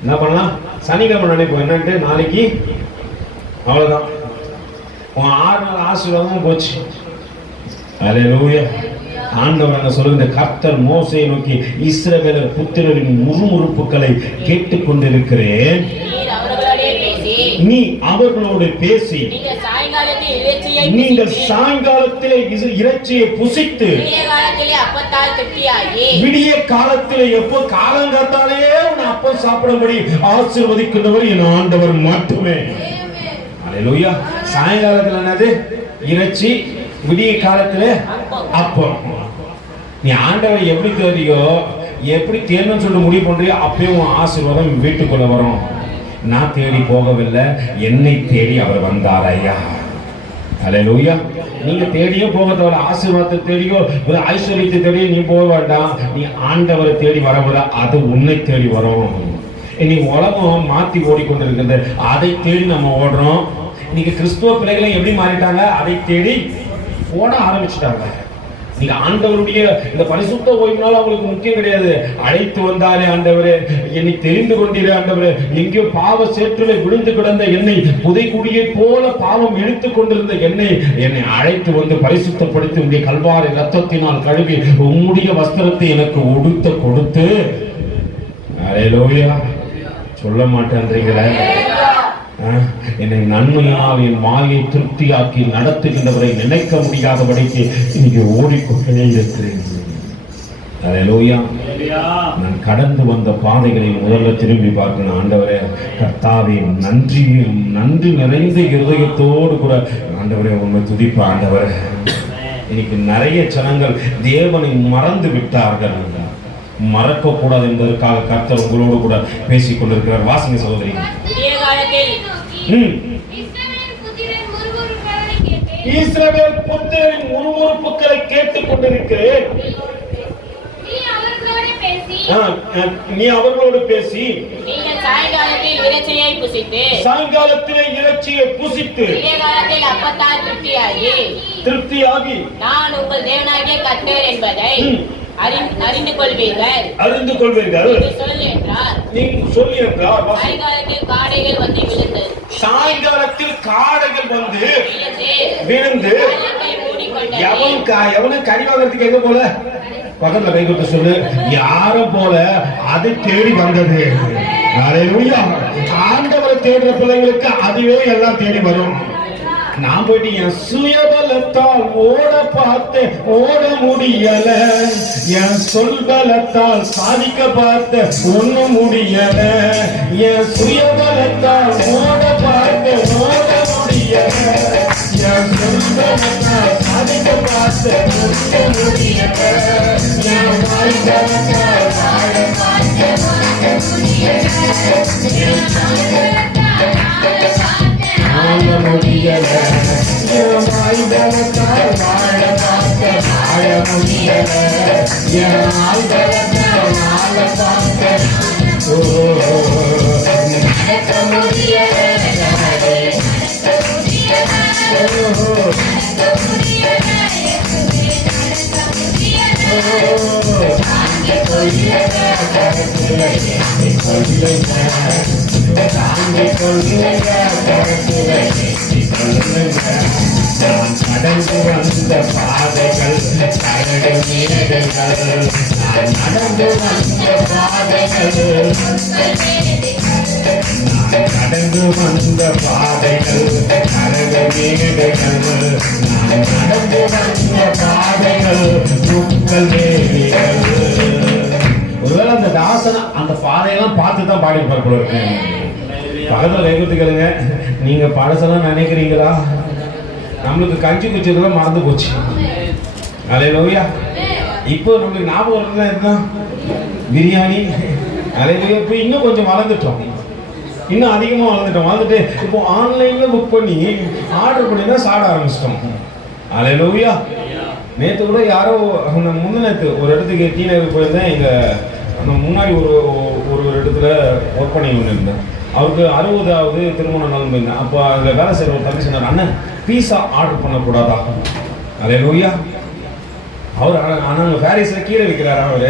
என்ன பண்ணலாம்? சனிக்கிழமை நினைப்போம் என்னன்ட்டு, நாளைக்கு அவ்வளவுதான், உன் 6 நாள் ஆசீர்வாதமும் போச்சு. அல்லேலூயா. ஆண்டவர் என்ன சொல்லுங்க, கர்த்தர் மோசேயை நோக்கி, இஸ்ரவேலர் புத்திரரின் முறுமுறுப்புகளை கேட்டுக் கொண்டிருக்கிறேன், நீ அவர்களோடு பேசி நீங்கள் சாயங்காலத்திலே இறைச்சியை புசித்து விடிய காலத்திலே எப்போ காலங்காத்தாலேயே உன் அப்பம் சாப்பிடும்படி ஆசீர்வதிக்கிறவர் என் ஆண்டவர் மட்டுமே. அல்லேலூயா. சாயங்காலத்தில் என்னது? இறைச்சி, விடிய காலத்திலே அப்பம். நீ ஆண்டவரை எப்படி தேடியோ, எப்படி தேடணும்னு சொல்லிட்டு முடிவு பண்றியோ, அப்பயும் உன் ஆசீர்வாதம் வீட்டுக்குள்ள வரும். நான் தேடி போகவில்லை, என்னை தேடி அவர் வந்தார் ஐயா. அல்லேலூயா. நீங்க தேடியோ போக தேவை, ஆசீர்வாதத்தை தேடியோ ஐஸ்வர்யத்தை தேடியோ நீ போக வேண்டாம். நீ ஆண்டவரை தேடி வரவில்லை, அது உன்னை தேடி வரும். இன்னைக்கு உலகம் மாத்தி ஓடிக்கொண்டிருக்கிறது, அதை தேடி நம்ம ஓடுறோம். இன்னைக்கு கிறிஸ்துவ பிள்ளைகளை எப்படி மாறிட்டாங்க? அதை தேடி ஓட ஆரம்பிச்சுட்டாங்க. நீங்க ஆண்டவருடைய இந்த பரிசுத்த ஓய்வுனால அவங்களுக்கு முக்கியம் கிடையாது. அழைத்து வந்தாரே ஆண்டவரே, என்னை தெரிந்து கொண்டீரே ஆண்டவரே, எங்கேயோ பாவ சேற்றிலே விழுந்து கிடந்த என்னை, புதைக்குடியை போல பாவம் இழுத்துக் கொண்டிருந்த என்னை அழைத்து வந்து பரிசுத்தப்படுத்தி உடைய கல்வாரி ரத்தத்தினால் கழுவி உம்முடைய வஸ்திரத்தை எனக்கு உடுத்த கொடுத்து, அல்லேலூயா, சொல்ல மாட்டேன்றீங்களே, என்னை நன்மையினால் என் வாயை திருப்தியாக்கி நடத்துகின்றவரை நினைக்க முடியாதபடிக்கு இன்னைக்கு ஓடிக்கொண்டே இருக்கிறேன். அல்லேலூயா. நான் கடந்து வந்த பாதைகளை முதல்ல திரும்பி பார்க்கணும். ஆண்டவரே, கர்த்தாவே, நன்றி நிறைந்த இருதயத்தோடு கூட ஆண்டவரே உண்மை துதிப்ப. ஆண்டவரே, இன்னைக்கு நிறைய ஜனங்கள் தேவனை மறந்து விட்டார்கள். மறக்க கூடாது என்பதற்காக கர்த்தர் உங்களோடு கூட பேசிக் கொண்டிருக்கிறார். வாசிங்க சகோதரி. இஸ்ரவேல் புத்திரரின் முறுமுறுப்புகளை கேட்டுக் கொண்டிருக்கிறேன், நீ அவர்களோடு பேசி சாயங்காலத்திலே இறைச்சியை புசித்து திருப்தியாகி நான் உங்கள் தேவனாகிய கர்த்தர் என்பதை அறிந்து கொள்வீர்கள். சாயங்காலத்தில் காடைகள் வந்து விழுந்து எவனும் கறி வாங்கறதுக்கு எங்க போல பக்கத்துல கை கொடுத்து சொல்லு, யாரும் போல அதை தேடி வந்தது. ஆண்டவரை தேடுற பிள்ளைங்களுக்கு அதுவே எல்லாம் தேடி வரும். நான் போயிட்டு என் சுயபலத்தால் ஓட பார்த்து ஓட முடியல, என் சொல்பலத்தால் சாதிக்க பார்த்து ஒண்ணும் முடியல, என் சுயபலத்தால் ஓட பார்த்து ஓட முடியல, என் சொல்பலத்தால் சாதிக்க பார்த்து ஒண்ணும் முடியல, என் வாய்பலத்தால் வாழ பார்த்து முடியல, வாழ முடியல, என் வாய்பலத்தால் வாழ பார்த்து வாழ முடியல, என் வாய்பலத்தால் வாழ பார்த்து நடக்க முடியல, நடந்து வந்த பாதைகள் கரடு மேடுகள், நடந்து வந்த பாதைகள், கடந்து வந்த பாதைகள் கரடு மேடுகள், நடந்து வந்த பாதைகள் முட்கள் வேலிகள். ஒருவேளை அந்த தாசனை அந்த பாதையெல்லாம் பார்த்து தான் பாடி பார்க்கல இருக்கு. பக்கத்துல வைக்கிறதுக்குங்க, நீங்க பழசெல்லாம் நினைக்கிறீங்களா? நம்மளுக்கு கஞ்சி குச்சியதெல்லாம் மறந்து போச்சு. அல்லேலூயா. இப்போ நம்மளுக்கு ஞாபகம் வருதுதான் இதுதான் பிரியாணி. அல்லேலூயா. இப்போ இன்னும் கொஞ்சம் மறந்துட்டோம். இன்னும் அதிகமா வளர்ந்துட்டு இப்போ ஆன்லைன்ல புக் பண்ணி ஆர்டர் பண்ணி தான் சாப்பிட ஆரம்பிச்சிட்டோம். அல்லேலூயா. நேற்று கூட யாரோ அந்த முந்தினத்து ஒரு இடத்துக்கு டீனருக்கு போயிருந்தேன். எங்க அந்த முன்னாடி ஒரு இடத்துல ஒர்க் பண்ணி இருந்தேன். அவருக்கு 60வது திருமண நாள் போயிருந்தேன். அப்போ அங்கே வேலை செய்கிற ஒரு தம்பி சொன்னார், அண்ணன் பீஸா ஆர்டர் பண்ணக்கூடாதா? அல்லேலூயா. அவர் ஆனால் அங்கே பாரிஸில் கீழே விற்கிறார். அவர்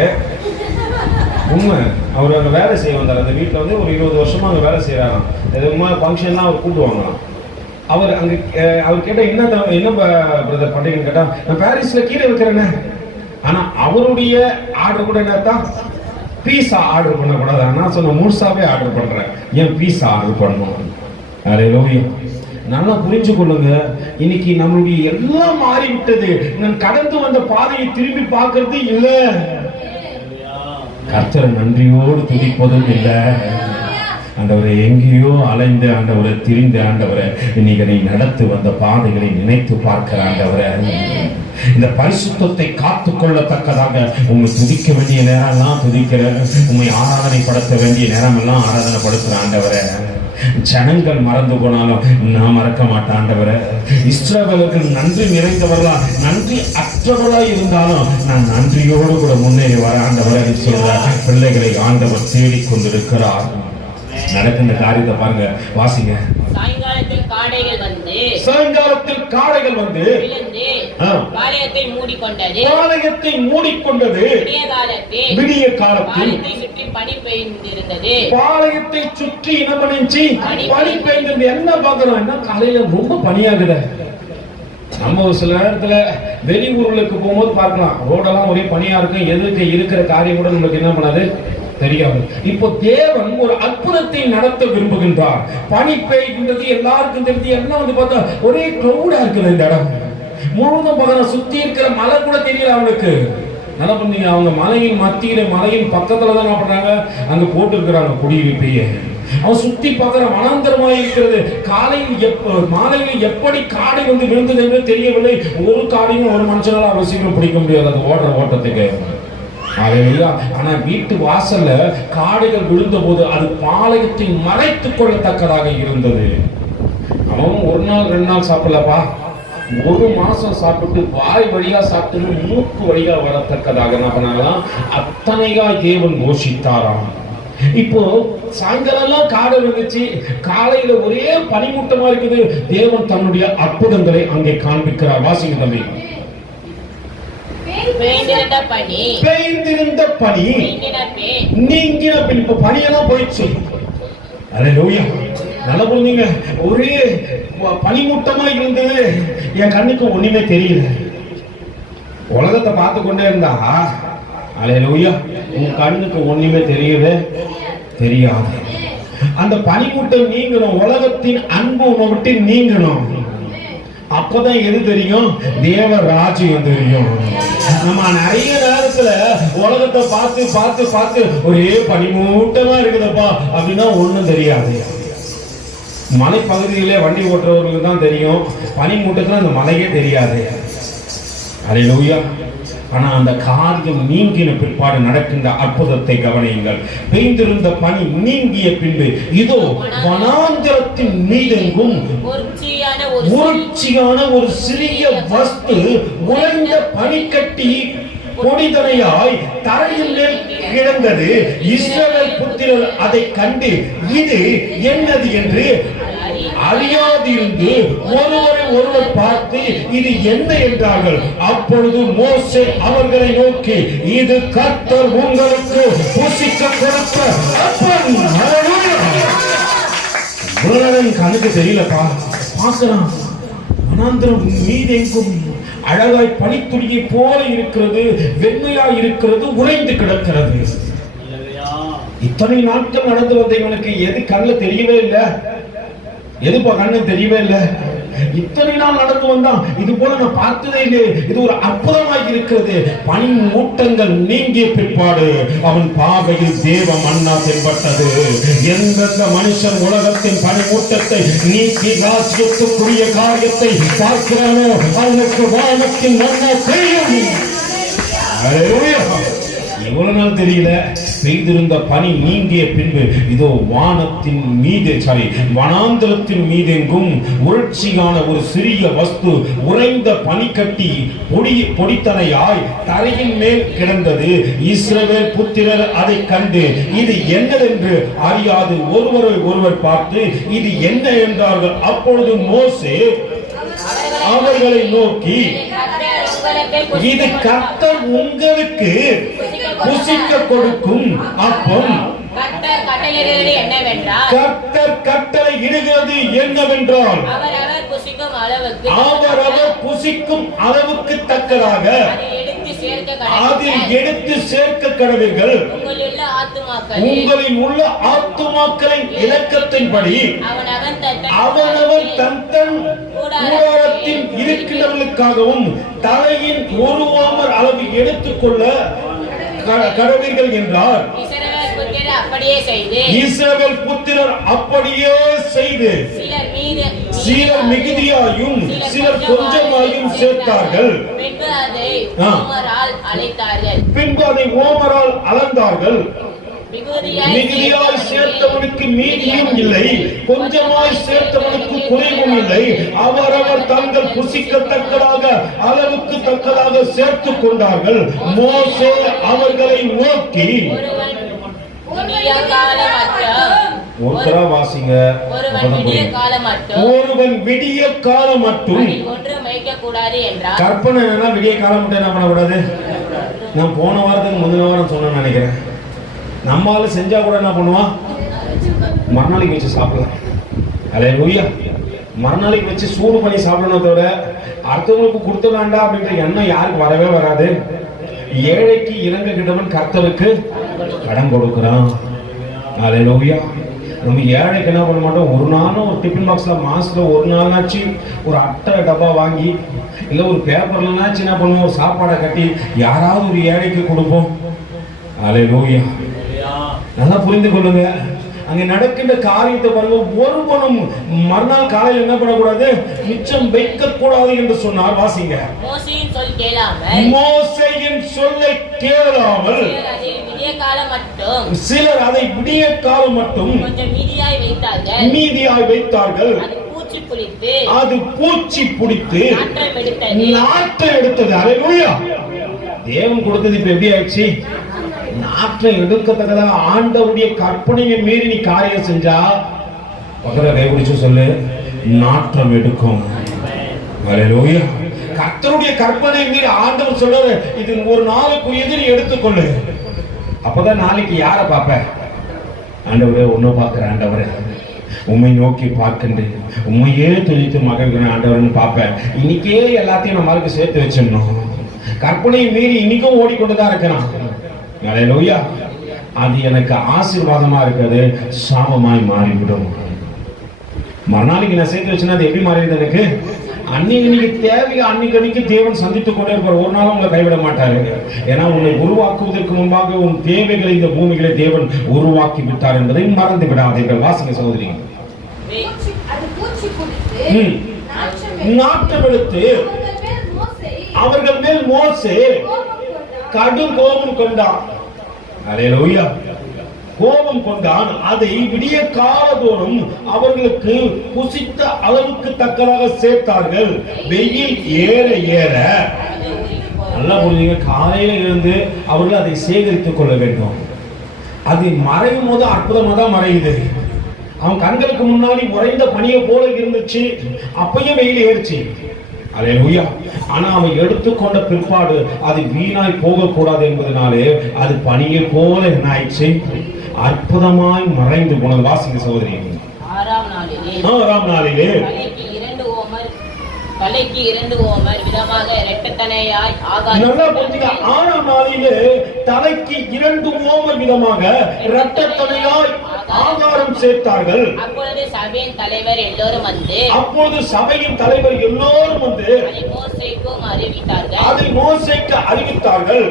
உண்மை, அவர் அங்கே வேலை செய்ய வந்தார். அந்த வீட்டில் வந்து ஒரு 20 வருஷமா அங்கே வேலை செய்கிறாராம். எதுவுமா ஃபங்க்ஷன்லாம் அவர் கூப்பிடுவாங்களாம். அவர் அங்கே அவர் கேட்டால் என்ன பிரதர் பண்ணுறீங்கன்னு கேட்டால், நான் பாரிஸில் கீழே வைக்கிறேன்னு. ஆனால் அவருடைய ஆர்டர் கூட என்னத்தான் பீஸா ஆர்டர் பண்ணக்கூடாது. நான் சொன்ன முழுசாவே ஆர்டர் பண்றேன். ஏன் பீஸா ஆர்டர் பண்ணணும்? அல்லேலூயா. நல்லா புரிஞ்சு கொள்ளுங்க. இன்னைக்கு நம்மளுடைய எல்லாம் மாறிவிட்டது. நான் கடந்து வந்த பாதையை திரும்பி பார்க்கறது இல்லை. கர்த்தரை நன்றியோடு துதிப்பதும் இல்லை. ஆண்டவரை எங்கேயோ அலைந்து ஆண்டவரை திரிந்து ஆண்டவரை இன்னைக்கு நீ நடத்து வந்த பாதைகளை நினைத்து பார்க்கிற ஆண்டவரை இந்த பரிசுத்தத்தை காத்துக்கொள்ளத்தக்கதாக உண்மை துதிக்க வேண்டிய நேரம் எல்லாம் துதிக்கிற, உண்மை ஆராதனைப்படுத்த வேண்டிய நேரம் எல்லாம் ஆராதனைப்படுத்துற ஆண்டவரை. ஜனங்கள் மறந்து போனாலும் நான் மறக்க மாட்டேன் ஆண்டவரை. இஸ்ரவேலுக்கு நன்றி நிறைந்தவர்களா நன்றி அற்றவர்களா இருந்தாலும் நான் நன்றியோடு கூட முன்னேறி வர ஆண்டவரை சொல்ற பிள்ளைகளை ஆண்டவர் தேடிக்கொண்டிருக்கிறார். நடக்கின்ற காரியத்தை பாருங்க, வாசிங்க. சாயங்காலத்தில் காடைகள் வந்து பாளையத்தை மூடிக்கொண்டது. விடிய காலத்தில் சுற்றி பனி பெய்திருந்தது. பாளையத்தை சுற்றி என்ன பண்ணிச்சு? பனி பெய்ந்தது. என்ன பாக்குறோம்? என்ன காலையில ரொம்ப பனியாகுது. நம்ம ஒரு சில நேரத்துல வெளியூர்களுக்கு போகும்போது பார்க்கலாம், ரோடெல்லாம் ஒரே பனியா இருக்கும். எதிர்க்க இருக்கிற காரியம் கூட நம்மளுக்கு என்ன பண்ணாது தெரியாது. இப்போ தேவன் ஒரு அற்புதத்தை நடத்த விரும்புகின்றார். பனி பெய்கின்றது, எல்லாருக்கும் தெரிஞ்சு. எல்லாம் வந்து பார்த்தா ஒரே கிரௌடா இருக்குது. இந்த இடம் முழுவதும் பார்த்தா சுத்தி இருக்கிற மலை கூட தெரியல அவனுக்கு. நல்லா பண்ணீங்க. அவங்க மலையின் மத்தியில, மலையின் பக்கத்துல தான் என்ன பண்றாங்க, அங்க போட்டு இருக்கிறாங்க குடியிருப்பையே. அவன் சுத்தி பார்க்கிற வனாந்தரமா இருக்கிறது. காலையில் மாலையில் எப்படி காடை வந்து விழுந்தது என்று தெரியவில்லை. ஒரு காடையும் ஒரு மனுஷனால அவ்வளவு சீக்கிரம் பிடிக்க முடியாது அது ஓடுற ஓட்டத்துக்கு. ஆனா வீட்டு வாசல்ல காடைகள் விழுந்த போது அது பாளையத்தை மறைத்துக் கொள்ளத்தக்கதாக இருந்தது. அவன் ஒரு நாள் 2 நாள் சாப்பிடலப்பா, 1 மாசம் சாப்பிட்டு வாய் வழியா சாப்பிட்டு மூக்கு வழியா வரத்தக்கதாக என்ன பண்ணாங்களாம், அத்தனையா தேவன் போஷித்தாராம். இப்போ சாயங்காலம் காடை இருந்துச்சு, காலையில ஒரே பனிமூட்டமா இருக்குது. தேவன் தன்னுடைய அற்புதங்களை அங்கே காண்பிக்கிறார். வாசிங்க தம்பி. பெய்திருந்த பனி நீங்கின பின் இப்ப பனியெல்லாம் போயிடுச்சு. அல்லேலூயா. நல்லா புரிஞ்சுங்க. ஒரே பனிமூட்டமா இருந்தது. என் கண்ணுக்கு ஒண்ணுமே தெரியல. உலகத்தை பார்த்து கொண்டே இருந்தா அல்லேலூயா உன் கண்ணுக்கு ஒண்ணுமே தெரியவே தெரியாது. அந்த பனிமூட்டம் நீங்கணும். உலகத்தின் அன்பு உன்னை விட்டு நீங்கணும். அப்பதான் எது தெரியும்? தேவ ராஜ்யம் தெரியும். நம்ம நிறைய நேரத்துல உலகத்தை பார்த்து பார்த்து பார்த்து ஒரே பனிமூட்டமா இருக்குதுப்பா அப்படின்னா ஒண்ணும் தெரியாது. மலைப்பகுதியிலே வண்டி ஓட்டுறவர்களுக்கு தான் தெரியும். பனிமூட்டத்துல அந்த மலையே தெரியாது. அல்லேலூயா. ஆனா அந்த காரியம் நீங்கின பிற்பாடு நடக்கின்ற அற்புதத்தை கவனியுங்கள். பெய்திருந்த பனி நீங்கிய பின்பு இதோ வனாந்தரத்தின் மீதெங்கும் உச்சியான ஒரு சிறிய வஸ்து உறைந்த பனிக்கட்டி கொடிதனையாய் தரையில் மேல் கிடந்தது. இஸ்ரவேல் புத்திரர் அதை கண்டு இது என்னது என்று அறியாதிருந்து ஒருவரை ஒருவர் பார்த்து இது என்ன என்றார்கள். அப்பொழுது மோசே அவர்களை நோக்கி, இது கர்த்தர் உங்களுக்கு புசிக்க கொடுத்த அப்பம். கணக்கு தெரியலப்பா. பார்க்கலாம், வனாந்தரம் மீதெங்கும் அழகாய் பனித்துளியை போல இருக்கிறது, வெண்மையாய் இருக்கிறது, உறைந்து கிடக்கிறது. இத்தனை நாட்கள் நடந்து வந்த இவனுக்கு எது கண்ணில் தெரியவே இல்லை, எதுப்பா கண்ணு தெரியவே இல்லை. இத்தனை நாள் நடந்து வந்தான், இது போல நான் பார்த்ததே இல்லை. இது ஒரு அற்புதமாக இருக்கிறது. பனி மூட்டங்கள் நீங்கிய பிற்பாடு அவன் பார்வையில் தேவ மன்னா தென்பட்டது. எந்தெந்த மனுஷன் உலகத்தின் பனி மூட்டத்தை நீக்கி ராஜ்யத்துக்குரிய காரியத்தை பார்க்கிறானோ அவனுக்கு வானத்தின் மன்னா தெரியும். இவ்வளவு நாள் தெரியல. பெய்திருந்த பனி நீங்கிய பின்பு இதோ வானத்தின் மீது வனாந்திரத்தின் மீதெங்கும் உணர்ச்சியான ஒரு சிறிய வஸ்து உறைந்த பனிக்கட்டி பொடித்தனையாய் தரையின் மேல் கிடந்தது. இஸ்ரவேல் புத்திரர் அதை கண்டு இது என்னதென்று அறியாது ஒருவர் பார்த்து இது என்ன என்றார்கள். அப்பொழுது மோசே அவர்களை நோக்கி, இது கர்த்தர் உங்களுக்கு புசிக்க கொடுக்கும் அப்பம். கர்த்தர் கட்டளையிடுகிறது என்னவென்றால் அவரவர் புசிக்கும் அளவுக்கு தக்கதாக அதில் எடுத்து சேர்க்க கடவீர்கள். உங்களில் உள்ள ஆத்துமாக்களின் இலக்கத்தின்படி அவனவன் தன் கூடாரத்தில் இருக்கிறவர்களுக்காகவும் தலையின் ஒரு ஓமர் அளவு எடுத்துக்கொள்ள கடவீர்கள் என்றார். இஸ்ரவேல் புத்திரர் அப்படியே செய்து சிலர் மிகுதியாயும் சிலர் கொஞ்சமாயும் சேர்த்தார்கள். பின்பு அதை ஓமரால் அளந்தார்கள். மிகுதியாய் சேர்த்தவனுக்கு மீதியும் இல்லை, கொஞ்சமாய் சேர்த்தவனுக்கு குறைவும் இல்லை. அவரவர் தங்கள் புசிக்கத்தக்கதாக அளவுக்கு தக்கதாக சேர்த்துக் கொண்டார்கள். மோசே அவர்களை நோக்கி, வாசிங்க, ஒருவன் விடிய காலம் மட்டும் கற்பனை என்னன்னா விடிய காலம் மட்டும் என்ன பண்ணக்கூடாது. நான் போன வாரத்துக்கு முந்தின வாரம் சொன்னேன்னு நினைக்கிறேன். நம்மால செஞ்சா கூட என்ன பண்ணுவான், மறுநாளைக்கு வச்சு சாப்பிடலாம். அல்லேலூயா. மறுநாளைக்கு வச்சு சூடு பண்ணி சாப்பிடணும் தவிர அடுத்தவங்களுக்கு கொடுத்துடலாண்டா அப்படின்ற எண்ணம் யாருக்கு வரவே வராது. ஏழைக்கு இறங்க கிட்டவன் கர்த்தருக்கு கடன் கொடுக்கிறான். அல்லேலூயா. நம்ம ஏழைக்கு என்ன பண்ண மாட்டோம், ஒரு நாளும் ஒரு டிஃபன் பாக்ஸ்ல மாசத்துல ஒரு நாள்னாச்சு ஒரு அட்டை டப்பா வாங்கி இல்ல ஒரு பேப்பர்லனாச்சு என்ன பண்ணுவோம், ஒரு சாப்பாடை கட்டி யாராவது ஒரு ஏழைக்கு கொடுப்போம். அல்லேலூயா. நல்லா புரிந்து கொள்ளுங்க. அங்க நடக்கின்ற காரியத்தை பாருங்க. ஒரு பணம் மறுநாள் காலையில் என்ன பண்ணக்கூடாது, மிச்சம் வைக்க கூடாது என்று சொன்னார். வாசிங்க. மோசேயின் சொல்லை கேளாமல் சிலர் அதை விடிய காலம் மட்டும் மீதியாய் வைத்தார்கள். அது பூச்சி பிடித்து நாற்றம் எடுத்தது. அல்லேலூயா. தேவன் கொடுத்தது இப்ப எப்படி ஆயிடுச்சு, நாற்றம் எடுக்கத்தக்கதாக. ஆண்டவருடைய கற்பனையை மீறி நீ காரியம் செஞ்சா பக்கத்துல கைபிடிச்சு சொல்லு, நாற்றம் எடுக்கும். அல்லேலூயா. கர்த்தருடைய கற்பனை மீறி ஆண்டவர் சொல்றாரு, இது ஒரு நாளுக்குரியது நீ எடுத்துக்கொள்ளு. அப்பதான் நாளைக்கு யார பாப்ப, ஆண்டவரே உன்னை பார்க்கிற ஆண்டவரே, உண்மை நோக்கி பார்க்கின்றேன், உண்மையே துணித்து மகிழ்கிறேன் ஆண்டவர்னு பார்ப்பேன். இன்னைக்கே எல்லாத்தையும் நம்மளுக்கு சேர்த்து வச்சிடணும். கற்பனையை மீறி இன்னைக்கும் ஓடிக்கொண்டுதான் இருக்கிறான். அல்லேலூயா. அது எனக்கு ஆசீர்வாதமா இருக்கிறது சாபமாய் மாறிவிடும். மறுநாளைக்கு நான் சேர்த்து வச்சுன்னா அது எப்படி மாறிடுது எனக்கு, அன்னைக்கு தேவையை அன்னைக்கு தேவன் சந்தித்துக் கொண்டே இருப்பார். ஒரு நாளும் உங்களை கைவிட மாட்டாரு. ஏன்னா உன்னை உருவாக்குவதற்கு முன்பாக உன் தேவைகளை இந்த பூமிகளை தேவன் உருவாக்கி விட்டார் என்பதை மறந்து விடாதீர்கள். வாசிங்க சகோதரி. நாட்டம் எடுத்து அவர்கள் மேல் மோசே கடும் கோபம் கொண்டான். அல்லேலூயா. கோபம் கொண்டான். அதை விடிய காலதோறும் அவர்களுக்கு புசித்த அளவுக்கு தக்கதாக சேர்த்தார்கள். வெயில் ஏற ஏற நல்லா புரிஞ்சுங்க, காலையில இருந்து அவர்கள் அதை சேகரித்துக் கொள்ள வேண்டும். அது மறையும் போது அற்புதமா தான் மறையுது. அவன் கண்களுக்கு முன்னாடி உறைந்த பனியை போல இருந்துச்சு, அப்பயும் வெயில் ஏறிச்சு. அல்லேலூயா. ஆனா அவன் எடுத்துக்கொண்ட பிற்பாடு அது வீணாய் போகக்கூடாது என்பதனாலே அது பனியை போல என்ன ஆயிடுச்சு, அற்புதமாய் மறைந்து போனது. வாசிங்க சகோதரி. ஆறாம் நாளிலே தலைக்கு 2 ஓமர் விதமாக இரட்டத்தனையாய் நல்லா புரிஞ்சுங்க. 6ஆம் நாளிலே தலைக்கு 2 ஓமர் விதமாக இரட்டத்தனையாய் ஆகாரம் சேர்த்தார்கள். அப்பொழுது சபையின் தலைவர் எல்லோரும் வந்து அதை மோசேக்கு அறிவித்தார்கள்.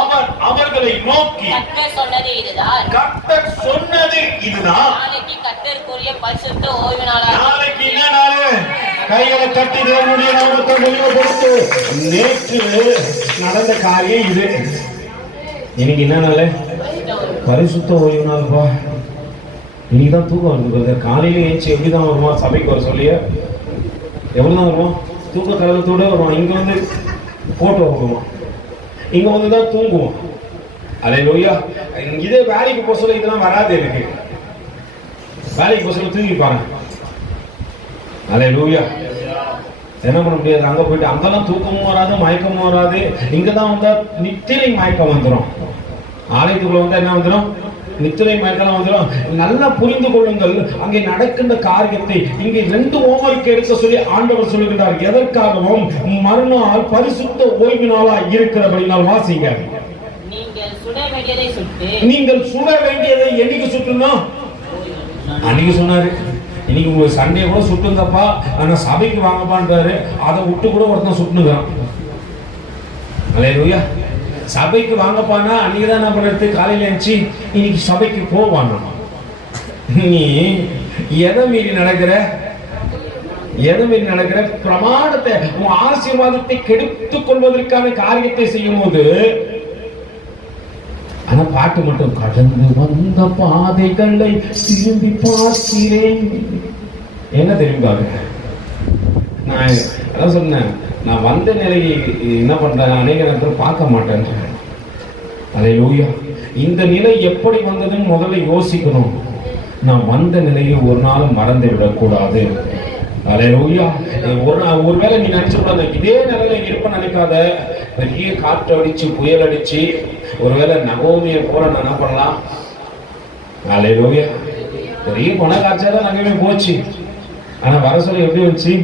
அவன் அவர்களை நோக்கி கர்த்தர் சொன்னது இதுதான். நாளைக்கு கர்த்தருக்குரிய பரிசுத்த ஓய்வு நாளாகும். நாளைக்கு என்ன நாள்? கைகளை கட்டி தேவனுடைய நாமத்தை வெளிப்படுத்து. நேற்று நடந்த காரியம் இது. இன்னைக்கு என்ன நாள்? பரிசுத்த ஓய்வு நாள்ப்பா. இன்னைக்கு தான் தூக்கம் வருது. காலையில ஏஞ்சி எப்படி தான் வருவான் சபைக்கு வர சொல்லிய? எப்படி தான் வருவான்? தூக்க கலகத்தோட வருவான். இங்க வந்து போட்டோ வருவான், இங்க வந்து தான் தூங்குவான். அல்லேலூயா. இதே வேலைக்கு போக சொல்ல இதெல்லாம் வராது. எனக்கு வேலைக்கு போக சொல்ல தூங்கிப்பாங்க. அல்லேலூயா. என்ன பண்ண முடியாது. அங்க போயிட்டு அங்கெல்லாம் தூக்கமும் வராது, மயக்கமும் வராது. இங்கதான் வந்தா நித்திரை மயக்கம் வந்துடும். ஆலயத்துக்குள்ள வந்தா என்ன வந்துடும்? நித்திரை மயக்கம் வந்துடும். நல்லா புரிந்து கொள்ளுங்கள், அங்கே நடக்கின்ற காரியத்தை. இங்கே 2 ஹோம்வொர்க் எடுக்க சொல்லி ஆண்டவர் சொல்லுகிறார். எதற்காகவும் மறுநாள் பரிசுத்த ஓய்வு நாளா இருக்கிறபடினால் வாசிங்க. நீங்கள் சுட வேண்டியதை என்னைக்கு சுட்டணும்? அன்னைக்கு சொன்னாரு. இன்னைக்கு உங்களுக்கு சண்டே கூட சுட்டுங்கப்பா, ஆனா சபைக்கு வாங்கப்பான்றாரு. அதை விட்டு கூட ஒருத்தன் சுட்டுனுங்கிறான். அல்லேலூயா. சபைக்கு வாங்கப்பானா அன்னைக்கு தான் என்ன பண்றது? காலையில எழுந்துச்சு இன்னைக்கு சபைக்கு போவான். நீ எதை மீறி நடக்கிற? பிரமாணத்தை, உன் ஆசீர்வாதத்தை கெடுத்துக் கொள்வதற்கான காரியத்தை செய்யும் போது, ஆனா பாட்டு மட்டும் கடந்து வந்த பாதைகளை திரும்பி பார்க்கிறேன். என்ன தெரியுங்க? நான் அதான் சொன்னேன், நான் வந்த நிலையை என்ன பண்றேன், அநேக நேரத்தில் பார்க்க மாட்டேன். அல்லேலூயா. இந்த நிலை எப்படி வந்ததுன்னு முதல்ல யோசிக்கணும். நான் வந்த நிலையை ஒரு நாளும் மறந்து விடக்கூடாது. அல்லேலூயா. ஒருவேளை நீ நினைச்சுக்கூடாது இதே நிலையில இருப்பேன்னு நினைக்காத. பெரிய காற்று அடிச்சு புயல் அடிச்சு ஒருவேளை நகோமியை போல நான் என்ன பண்ணலாம்? அல்லேலூயா. பெரிய பணக்காட்சியா நகமே போச்சு. ஆனா வர சொல்லி எப்படி வந்துச்சு?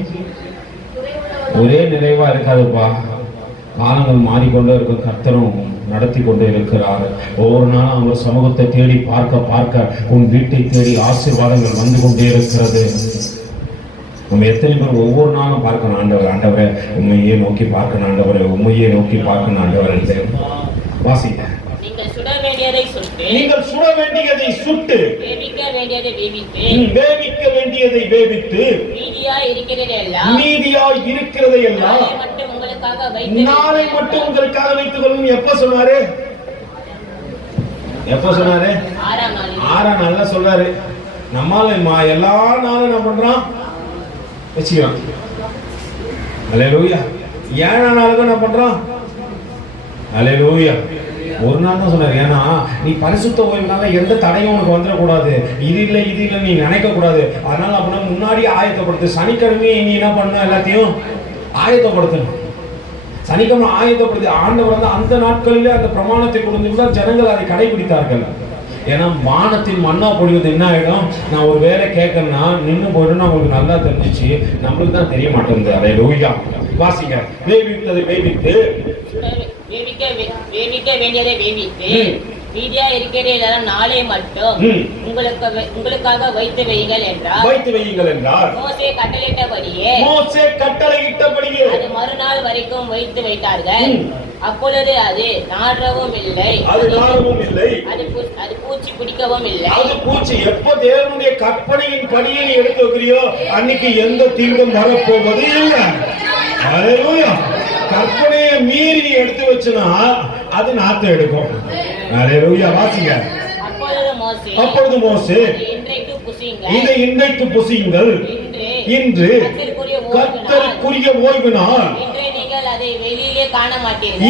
ஒரே நிறைவா இருக்காதுப்பா. காலங்கள் மாறிக்கொண்டே இருக்கும். கர்த்தரும் நடத்தி கொண்டே இருக்கிறார். ஒவ்வொரு நாளும் அவர் சமூகத்தை தேடி பார்க்க உன் வீட்டை தேடி ஆசீர்வாதங்கள் வந்து கொண்டே இருக்கிறது. நம்ம எத்தனை பேர் ஒவ்வொரு நாளும் பார்க்கணும், ஆண்டவரே உண்மையே நோக்கி பார்க்கணும், ஆண்டவரே உண்மையே நோக்கி பார்க்கணும், ஆண்டவரே. வாசிங்க. நீங்கள் சுட வேண்டியதை சுட்டு, வேவிக்க வேண்டியதை வேவித்து, மீதியாய் இருக்கிறதை எல்லாம் நாளை மட்டும் உங்களுக்காக வைத்துக் கொள்ளும். எப்ப சொன்னாரு? 6ஆம் நாள்ல சொல்றாரு. நம்மால எல்லா நாளும் என்ன பண்றோம்? வச்சுக்கிறோம். அல்லேலூயா. 7ஆம் நாளுக்கு என்ன பண்றோம்? அல்லேலூயா. ஒரு நாள் தான் சொன்னார். ஏன்னா நீ பரிசுத்த ஓய்வுனால எந்த தடையும் உனக்கு வந்துடக்கூடாது. இது இல்லை நீ நினைக்க கூடாது. அதனால அப்படின்னா முன்னாடியே ஆயத்தப்படுத்து. சனிக்கிழமையே நீ என்ன பண்ண? எல்லாத்தையும் ஆயத்தப்படுத்தணும். சனிக்கிழமை ஆயத்தப்படுத்தி ஆண்டவர் வந்து அந்த நாட்களிலே அந்த பிரமாணத்தை கொடுத்து ஜனங்கள் அதை கடைபிடித்தார்கள். ஏன்னா வானத்தின் மண்ணா பொழிவது என்ன ஆயிடும்? நான் ஒரு வேலை கேட்கணும்னா நின்று போயிடும். உங்களுக்கு நல்லா தெரிஞ்சிச்சு, நம்மளுக்கு தான் தெரிய மாட்டேங்குது. அதை லூயா. வாசிங்க. வேவிக்க வேண்டியதை வேவித்து, மீதியா இருக்கிறதெல்லாம் நாளை மட்டும் உங்களுக்காக வைத்து வையுங்கள் என்றார். மோசே கட்டளையிட்டபடியே அது மறுநாள் வரைக்கும் வைத்து வைத்தார்கள். அப்பொழுது அது நாடவும் இல்லை, அது பூச்சி பிடிக்கவும் இல்லை. அது பூச்சி எப்போ தேவனுடைய கற்பனையின் படியை நீ எடுத்து வைக்கிறியோ அன்னைக்கு எந்த தீங்கும் வரப்போவது இல்லை. அல்லேலூயா. கற்பனையை மீறி நீ எடுத்து வச்சுனா அது நாத்து எடுக்கும். அல்லேலூயா. வாசிங்க. அப்பொழுது மோசே இதை இன்றைக்கு புசியுங்கள், இன்று கர்த்தருக்குரிய ஓய்வு நாள்.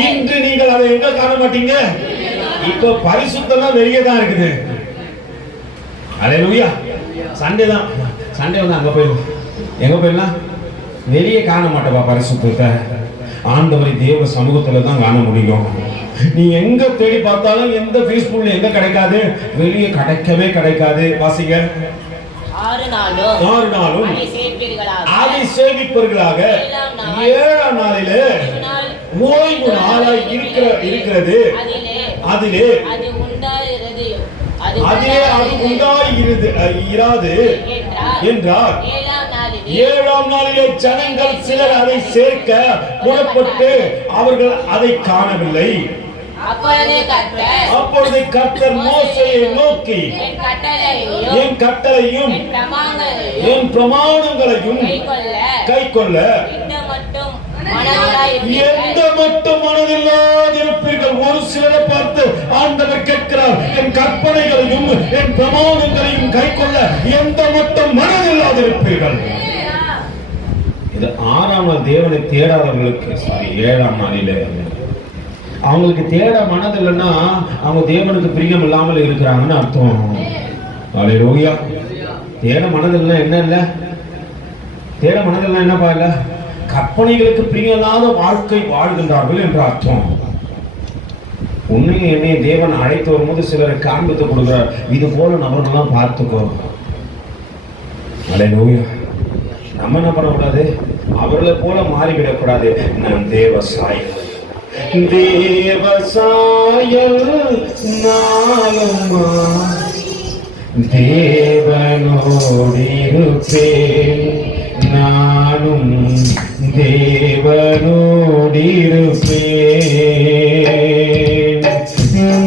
இன்று நீங்கள் அதை எங்க காண மாட்டீங்க? இப்ப பரிசுத்தம் வெளியே தான் இருக்குது. அல்லேலூயா. சண்டே வந்து அங்க போயிடும். எங்க போயிடலாம்? வெளியே காண மாட்டேப்பா பரிசுத்தத்தை. ஆண்டவரை தேவ சமூகத்துல தான் காண முடியும். நீ எங்க தேடி பார்த்தாலும் எந்த ஃபேஸ்புக்ல எங்க கிடைக்காது, வெளியே கிடைக்காது. வாசிங்க. 6 நாளும் அதை சேவிப்பவர்களாக 7ஆம் நாளிலே ஓய்வு நாளாய் இருக்கிறது. அதிலே அது உண்டாயிராது என்றார். 7ஆம் நாளிலே ஜனங்கள் சிலர் அதை சேர்க்க புறப்பட்டு அவர்கள் அதை காணவில்லை. அப்பொழுது கர்த்தர் மோசேயை நோக்கி, என் கட்டளையும் என் பிரமாணங்களையும் கைக்கொள்ள எந்த மட்டும் மனதில்லாதிருப்பீர்கள். ஒரு சிலரை பார்த்து ஆண்டவர் கேட்கிறார், என் கற்பனைகளையும் என் பிரமாணங்களையும் கைக்கொள்ள எந்த மட்டும் மனதில்லாதிருப்பீர்கள். இது 6ஆம் நாள் தேவனை தேடாதவர்களுக்கு, 7ஆம் நாளிலே அவங்களுக்கு தேட மனதில்லைன்னா அவங்க தேவனுக்கு பிரியம் இல்லாமல் இருக்கிறாங்கன்னு அர்த்தம். அல்லேலூயா. தேட மனதில்லை என்ன இல்ல, தேட மனதில்லை என்னப்பா இல்ல, கற்பனைகளுக்கு பிரியமில்லாத வாழ்க்கை வாழ்கின்றார்கள் என்று அர்த்தம். உன்னையும் என்னையும் தேவன் அழைத்து வரும்போது சிலரை காண்பித்து கொடுக்கிறார், இது போல நபர்கள்லாம் பார்த்துக்கோ. அல்லேலூயா. நம்ம என்ன பண்ணக்கூடாது, அவர்களை போல மாறிவிடக்கூடாது. நான் தேவசாயல், தேவசாயல் நாளும் தேவனோடிருப்பேன், நானும் தேவனோடிருப்பேன்.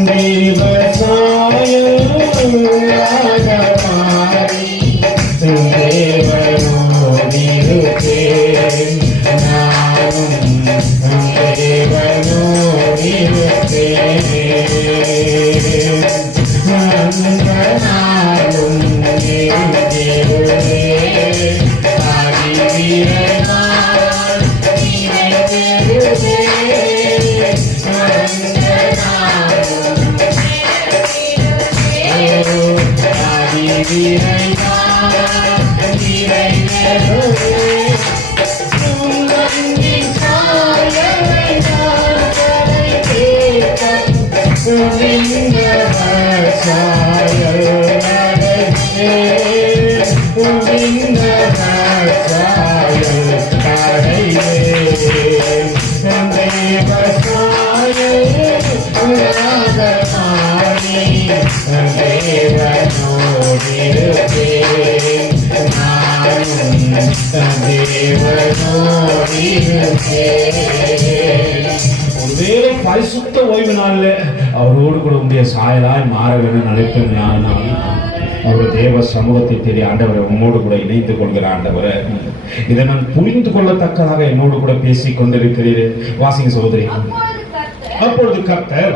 தேவசாயல் தேவனோடிருப்பேன், நானும் ஒருவேளை பரிசுத்த ஓய்வு நாள்ல அவரோடு கூட உடைய சாயலாய் மாற வேண்டும் நினைப்பேன். நான் அவர் தேவ சமூகத்தை தெரிய ஆண்டவரை உம்மோடு கூட இணைத்துக் கொள்கிற ஆண்டவரை இதை நான் புரிந்து கொள்ளத்தக்கதாக என்னோடு கூட பேசிக் கொண்டிருக்கிறீர்கள். வாசிங்க சகோதரி. அப்பொழுது கர்த்தர்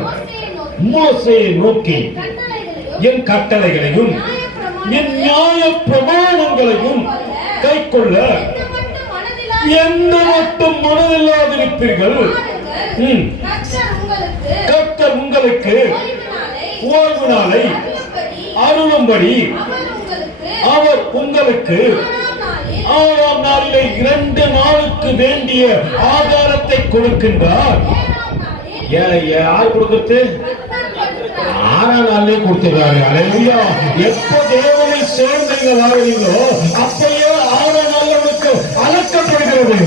மோசேயை நோக்கி, என் கட்டளைகளையும் என் நியாய பிரமாணங்களையும் கைக்கொள்ள எந்த மட்டும் மனதில்லாதிருப்பீர்கள், கர்த்தர் உங்களுக்கு ஓய்வு நாளை அருளும்படி அவர் உங்களுக்கு 6ஆம் நாளிலே 2 நாளுக்கு வேண்டிய ஆதாரத்தை கொடுக்கின்றார். யார் கொடுக்கிறது? 6ஆம் நாளிலே கொடுத்துறாரு. அல்லேலூயா. எப்போ தேவனை சேர்ந்து நீங்க வாழ்றீங்களோ அப்பயே 6ஆம் நாள் உங்களுக்கு அளக்கப்படுகிறது.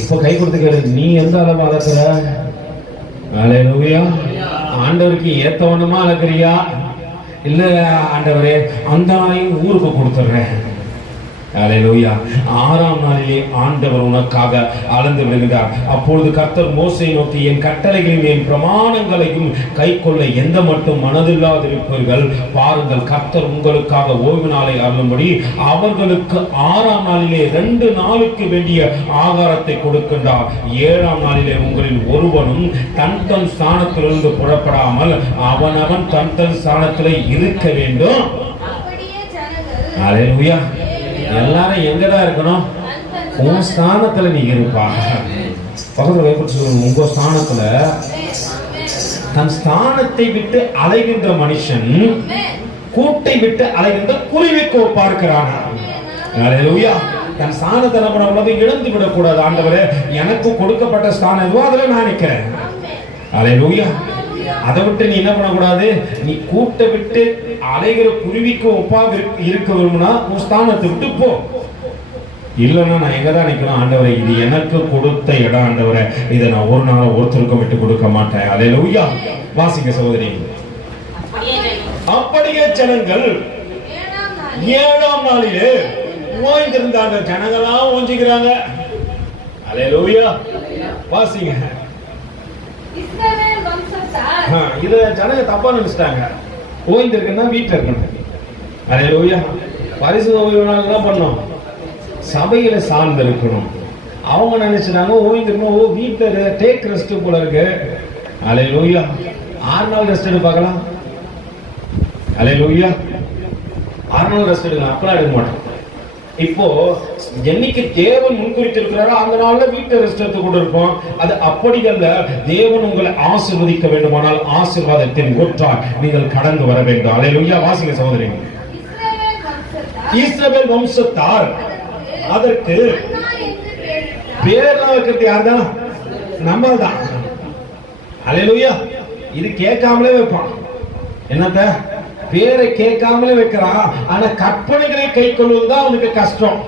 இப்ப கை கொடுத்துக்கிறது, நீ எந்த அளவு அளக்குற? அல்லேலூயா. ஆண்டவருக்கு ஏத்தவனமா அளக்குறியா? இல்ல ஆண்டவரே அந்த நாளையும் ஊருக்கு கொடுத்துடுறேன். அல்லேலூயா. 6ஆம் நாளிலே ஆண்டவர் உனக்காக அளந்து விடுகிறார். அப்பொழுது கர்த்தர் மோசேயை நோக்கி, என் கட்டளைகளையும் என் பிரமாணங்களையும் கைக்கொள்ள எந்த மட்டும் மனதில்லாதிருப்பீர்கள், பாருங்கள் கர்த்தர் உங்களுக்காக ஓய்வு நாளை அருளும்படி அவர்களுக்கு 6ஆம் நாளிலே 2 நாளுக்கு வேண்டிய ஆகாரத்தை கொடுக்கின்றார். 7ஆம் நாளிலே உங்களில் ஒருவனும் தன் தன் ஸ்தானத்திலிருந்து புறப்படாமல் அவனவன் தன் தன் ஸ்தானத்திலே இருக்க வேண்டும். அல்லேலூயா. எல்லாரும் எங்கதான் இருக்கணும்? உன் ஸ்தானத்துல நீ இருப்பா. பக்கத்துல வைப்பட்டு சொல்லுங்க, உங்க ஸ்தானத்துல. தன் ஸ்தானத்தை விட்டு அலைகின்ற மனுஷன் கூட்டை விட்டு அலைகின்ற குருவிக்கு பார்க்கிறான். அல்லேலூயா. தன் ஸ்தானத்தை என்ன பண்ண இழந்து விடக்கூடாது. ஆண்டவரே எனக்கு கொடுக்கப்பட்ட ஸ்தானம் எதுவோ அதுல நான் நிக்கிறேன். அல்லேலூயா. அதை விட்டு நீ என்ன பண்ணக்கூடாது, நீ கூட்ட விட்டு அலைகிற குருவிக்கு ஒப்பா இருக்க விரும்பினா உன் ஸ்தானத்தை விட்டு போ. இல்லைன்னா நான் எங்கதான் நிக்கணும்? ஆண்டவரை இது எனக்கு கொடுத்த இடம், ஆண்டவரை இதை நான் ஒரு நாள் ஒருத்தருக்கும் விட்டு கொடுக்க மாட்டேன். அல்லேலூயா. வாசிங்க சகோதரி. அப்படியே ஜனங்கள் 7ஆம் நாளிலே ஓய்ந்திருந்தாங்க. ஜனங்களாம் ஓஞ்சிக்கிறாங்க. அல்லேலூயா. வாசிங்க. இத ஜனங்க தப்பா நினைச்சிட்டாங்க. ஓய்ந்திருக்குன்னா வீட்டுல இருக்கணும். அல்லேலூயா. பரிசுத்த ஓய்வு நாள் என்ன பண்ணணும்? சபையில சார்ந்து இருக்கணும். அவங்க நினைச்சிட்டாங்க ஓய்ந்திருக்கணும், ஓ வீட்டுல டேக் ரெஸ்ட் போல இருக்கு, அல்லேலூயா. 6 நாள் ரெஸ்ட் எடுத்து பார்க்கலாம். அல்லேலூயா. 6 நாள் ரெஸ்ட் எடுக்கலாம், அப்பலாம் எடுக்க மாட்டோம். இப்போ என்னைக்கு தேவன் முன்குறித்திருக்கிறாரோ அந்த நாள்ல வீட்டை ரெஸ்ட் எடுத்து கொண்டு இருப்போம். அது அப்படி அல்ல. தேவன் உங்களை ஆசீர்வதிக்க வேண்டுமானால் ஆசீர்வாதத்தின் ஊற்றால் நீங்கள் கடந்து வர வேண்டும். அல்லேலூயா. வாசிங்க சகோதரி. இஸ்ரவேல் வம்சத்தார் அதற்கு பேர் வைக்கிறது யார்தான்? நம்ம தான். அல்லேலூயா. இது கேட்காமலே வைப்பான். என்னத்த பேரை கேட்காமலே வைக்கிறான். ஆனா கற்பனைகளை கை கொள்வதுதான் அவனுக்கு கஷ்டம்.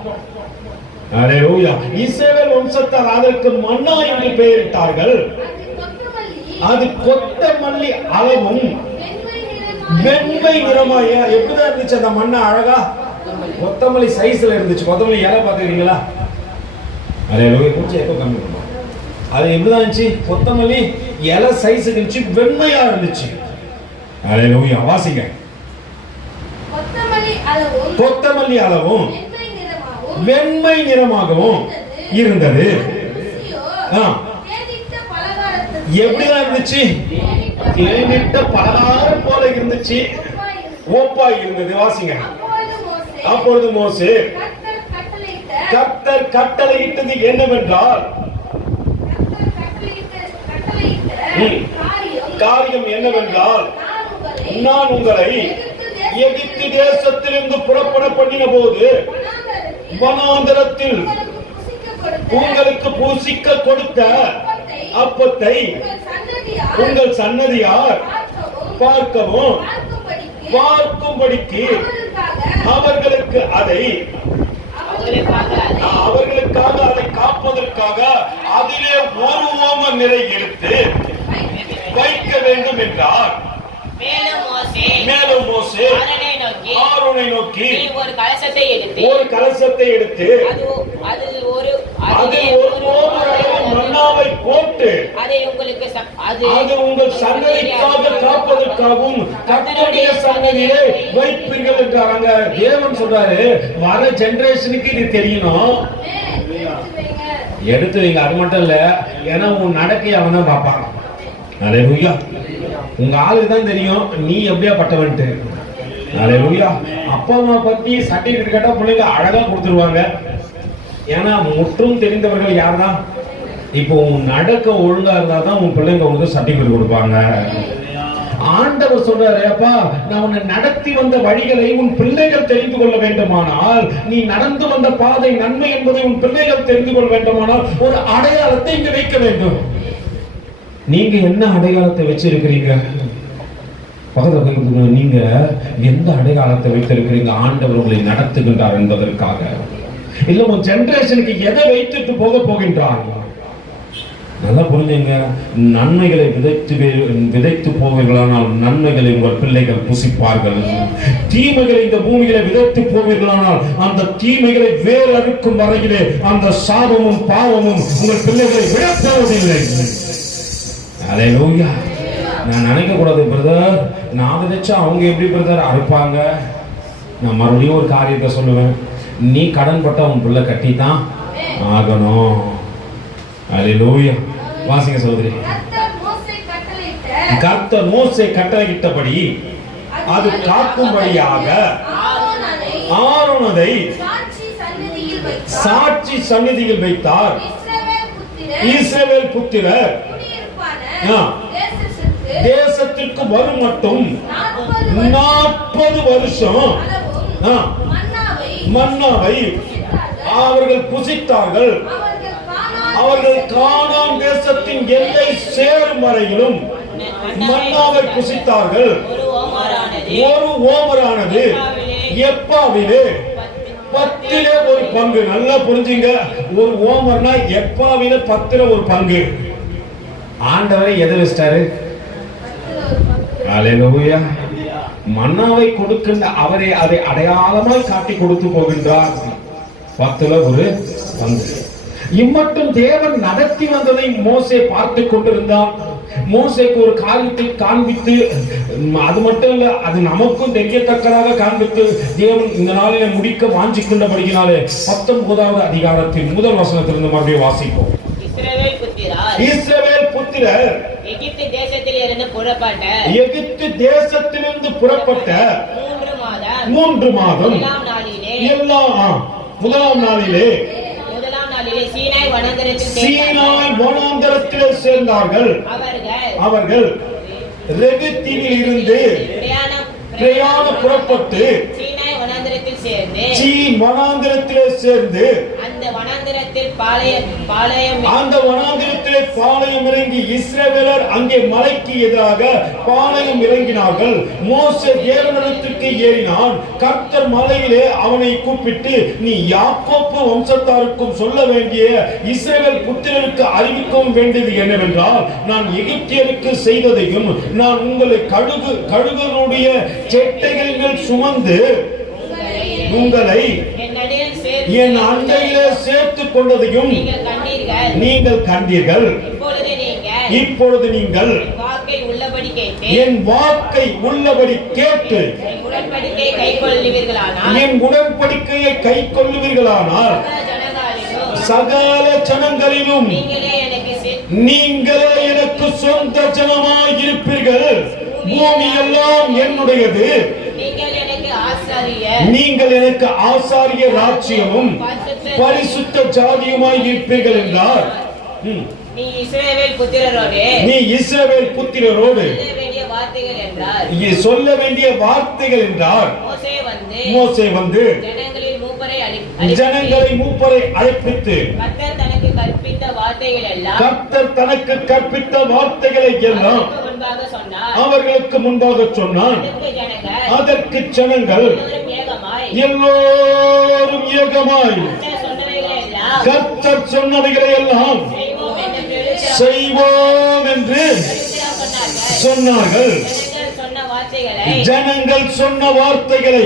அல்லேலூயா. இஸ்ரவேல் வம்சத்தார் அதற்கு மன்னா என்று பெயரிட்டார்கள். அது கொத்தமல்லி அளவும் வெண்மை நிறமாய. எப்படிதான் இருந்துச்சு அந்த மண்ணை? அழகா கொத்தமல்லி சைஸ்ல இருந்துச்சு. கொத்தமல்லி இலை பாத்துக்கிறீங்களா? அல்லேலூயா. கொஞ்சம் எப்போ கம்மி பண்ணுவோம். அது எப்படிதான் இருந்துச்சு? கொத்தமல்லி இலை சைஸ் இருந்துச்சு, வெண்மையா இருந்துச்சு. அல்லேலூயா. வாசிங்க. கொத்தமல்லி அளவும் வெண்மை நிறமாகவும் இருந்தது. எப்படிதான் இருந்துச்சு? தேனிட்ட பலகாரம் போல இருந்துச்சு, ஓப்பாய் இருந்தது. வாசிங்க. அப்பொழுது மோசே கர்த்தர் கட்டளையிட்டது என்னவென்றால், காரியம் என்னவென்றால், நான் உங்களை எகிப்து தேசத்திலிருந்து புறப்பட பண்ணின போது வனாந்தரத்தில் உங்களுக்கு புசிக்க கொடுத்த அப்பத்தை உங்கள் சன்னதியார் பார்க்கவும் பார்க்கும்படிக்கு அவர்களுக்காக அதை காப்பதற்காக அதிலே ஒரு ஓம நிறை எடுத்து வைக்க வேண்டும் என்றார். மேலும் மோசே ஆரோனை நோக்கி ஒரு கலசத்தை எடுத்து அதில் ஒரு ஓமர் அளவு மன்னாவை போட்டு அது உங்கள் சன்னதிக்காக காப்பதற்காகவும் கர்த்தருடைய சன்னதியை வைப்பீர்கள் என்றாங்க. தேவன் சொல்றாரு, வர ஜெனரேஷனுக்கு இது தெரியணும், எடுத்து வைங்க. அது மட்டும் இல்ல, ஏன்னா உன் நடக்கைய அவன் தான் பார்ப்பான். அல்லேலூயா. உங்க ஆளுக்கு தான் தெரியும் நீ எப்படியா பட்டவன்ட்டு. அல்லேலூயா. அப்பா அம்மா பத்தி சர்டிபிகேட் கேட்டா பிள்ளைங்க அழகா கொடுத்துருவாங்க. ஏன்னா முற்றும் தெரிந்தவர்கள் யார் தான்? இப்போ உன் நடக்க ஒழுங்கா இருந்தா தான் உன் பிள்ளைங்க உங்களுக்கு சர்டிபிகேட் கொடுப்பாங்க. ஆண்டவர் சொல்றாரு, அப்பா நான் உன்னை நடத்தி வந்த வழிகளை உன் பிள்ளைகள் தெரிந்து கொள்ள வேண்டுமானால், நீ நடந்து வந்த பாதை நன்மை என்பதை உன் பிள்ளைகள் தெரிந்து கொள்ள வேண்டுமானால் ஒரு அடையாளத்தை இங்கு வைக்க வேண்டும். நீங்க என்ன அடையாளத்தை வச்சிருக்கிறீங்க? நீங்க எந்த அடையாளத்தை வைத்திருக்கிறீங்க? ஆண்டவர் உங்களை நடத்துகின்றார் என்பதற்காக இல்ல, உன் ஜெனரேஷனுக்கு எதை வைத்துட்டு போக போகின்றார்? நல்லா புரிஞ்சுங்க. நன்மைகளை விதைத்து போவீர்களானால் நன்மைகளை உங்கள் பிள்ளைகள் புசிப்பார்கள். தீமைகளை இந்த பூமியில விதைத்து போவீர்களானால் அந்த தீமைகளை வேறு அறுக்கும் வரையிலே அந்த சாபமும் பாவமும் உங்கள் பிள்ளைகளை விடப்போவதில்லை. அல்லேலூயா. நான் நினைக்க கூடாது, பிரதர் நான் விதைச்சா அவங்க எப்படி பிரதர் அறுப்பாங்க. நான் மறுபடியும் ஒரு காரியத்தை சொல்லுவேன், நீ கடன் பட்ட உன் பிள்ளை கட்டித்தான் ஆகணும். அல்லேலூயா. வாசிங்க சகோதரி. கர்த்தர் மோசே கட்டளையிட்டபடி அது காக்கும்படியாக ஆரோனை சாட்சி சந்நிதியில் வைத்தார். இஸ்ரவேல் புத்திரர் தேசத்திற்கு வரும் மட்டும் 40 வருஷம் மன்னாவை அவர்கள் புசித்தார்கள். அவர்கள் கானான் தேசத்தின் எல்லை சேரும் வரையிலும் மன்னாவை புசித்தார்கள். ஒரு ஓமரானது எப்பாவிலே 10 ஒரு பங்கு. நல்லா புரிஞ்சுங்க, ஒரு ஓமர்னா எப்பாவிலே 10 ஒரு பங்கு. ஆண்டவரை எதை வச்சிட்டாரு? அல்லேலூயா. மன்னாவை கொடுக்கின்ற அவரை அதை அடையாளமாய் காட்டி கொடுத்து போகின்றார். 10 ஒரு பங்கு. இம்மட்டும் தேவன் நடத்தி வந்ததை மோசே பார்த்து கொண்டிருந்தான். மோசேக்கு ஒரு காரியத்தை காண்பித்து, அது மட்டும் இல்ல, அது நமக்கும் தெரியத்தக்கதாக காண்பித்து தேவன் இந்த நாளில முடிக்க வாஞ்சிக்கின்றபடியினாலே 19வது அதிகாரத்தின் முதல் வசனத்திலிருந்து மறுபடியும் வாசிப்போம். இஸ்ரவேல் புத்திரர் எகிப்து தேசத்தில் இருந்து புறப்பட்ட எகிப்து தேசத்திலிருந்து புறப்பட்ட 3 3 மாதம் மாதம் முதலாம் நாளிலே முதலாம் நாளிலே சீனாய் வனாந்தரத்திலே சேர்ந்தார்கள். அவர்கள் ரெபிதீமில் இருந்து பிரயாண புறப்பட்டு சீனாய் வனாந்தரத்தில் சேர்ந்து சீன் வனாந்தரத்திலே சேர்ந்து அந்த வனாந்தரத்திலே பாளையம் இறங்கி இஸ்ரவேலர் அங்கே மலைக்கு எதிராக பாளையம் இறங்கினார்கள். மோசே தேவனிடத்துக்கு ஏறினான். கர்த்தர் மலையிலே அவனை கூப்பிட்டு, நீ யாக்கோப்பு வம்சத்தாருக்கும் சொல்ல வேண்டிய இஸ்ரவேல் புத்திரருக்கு அறிவிக்கவும் வேண்டியது என்னவென்றால், நான் எகிப்தியருக்கு செய்ததையும் நான் உங்களை கழுகனுடைய செட்டைகளின் மேல் சுமந்து உங்களை என் அண்டையிலே சேர்த்துக் கொண்டதையும் நீங்கள் கண்டீர்கள். இப்பொழுது நீங்கள் என் வாக்கை உள்ளபடி கேட்டு என் உடன்படிக்கையை கை கொள்ளுவீர்களானால் சகல ஜனங்களிலும் நீங்களே எனக்கு சொந்த ஜனமாய் இருப்பீர்கள். பூமி எல்லாம் என்னுடையது. நீங்கள் எனக்கு ஆசாரிய ராஜ்யமும் பரிசுத்த ஜாதியுமாய் இருப்பீர்கள் என்றார். நீ இஸ்ரவேல் புத்திரரோடு சொல்ல வேண்டிய வார்த்தைகள் என்றார். மோசே வந்து ஜனங்களை மூப்பரை அழைப்பித்து கர்த்தர் தனக்கு கற்பித்த வார்த்தைகளை எல்லாம் அவர்களுக்கு முன்பாக சொன்னான். அதற்கு ஜனங்கள் எல்லோரும் ஏகமாய் கர்த்தர் சொன்னவைகளை எல்லாம் செய்வோம் என்று சொன்னார்கள். ஜனங்கள் சொன்ன வார்த்தைகளை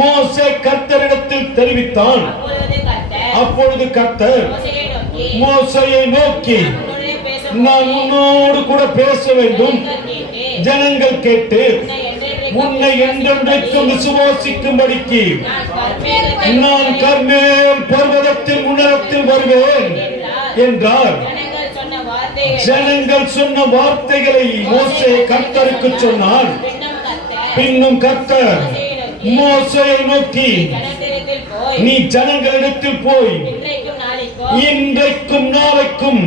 மோசே கர்த்தரிடத்தில் தெரிவித்தான். அப்பொழுது கர்த்தர் மோசேயை நோக்கி, நான் உன்னோடு கூட பேச வேண்டும். ஜனங்கள் கேட்டு உன்னை என்றென்றைக்கும் விசுவாசிக்கும்படிக்கு நான் கர்மேல் பர்வதத்தின் உன்னதத்தில் வருவேன் என்றார். ஜனங்கள் சொன்ன வார்த்தைகளை மோசே கர்த்தருக்கு சொன்னான். பின்னும் கர்த்தர் மோசேயை நோக்கி, நீ ஜனங்களிடத்தில் போய் இன்றைக்கும் நாளைக்கும்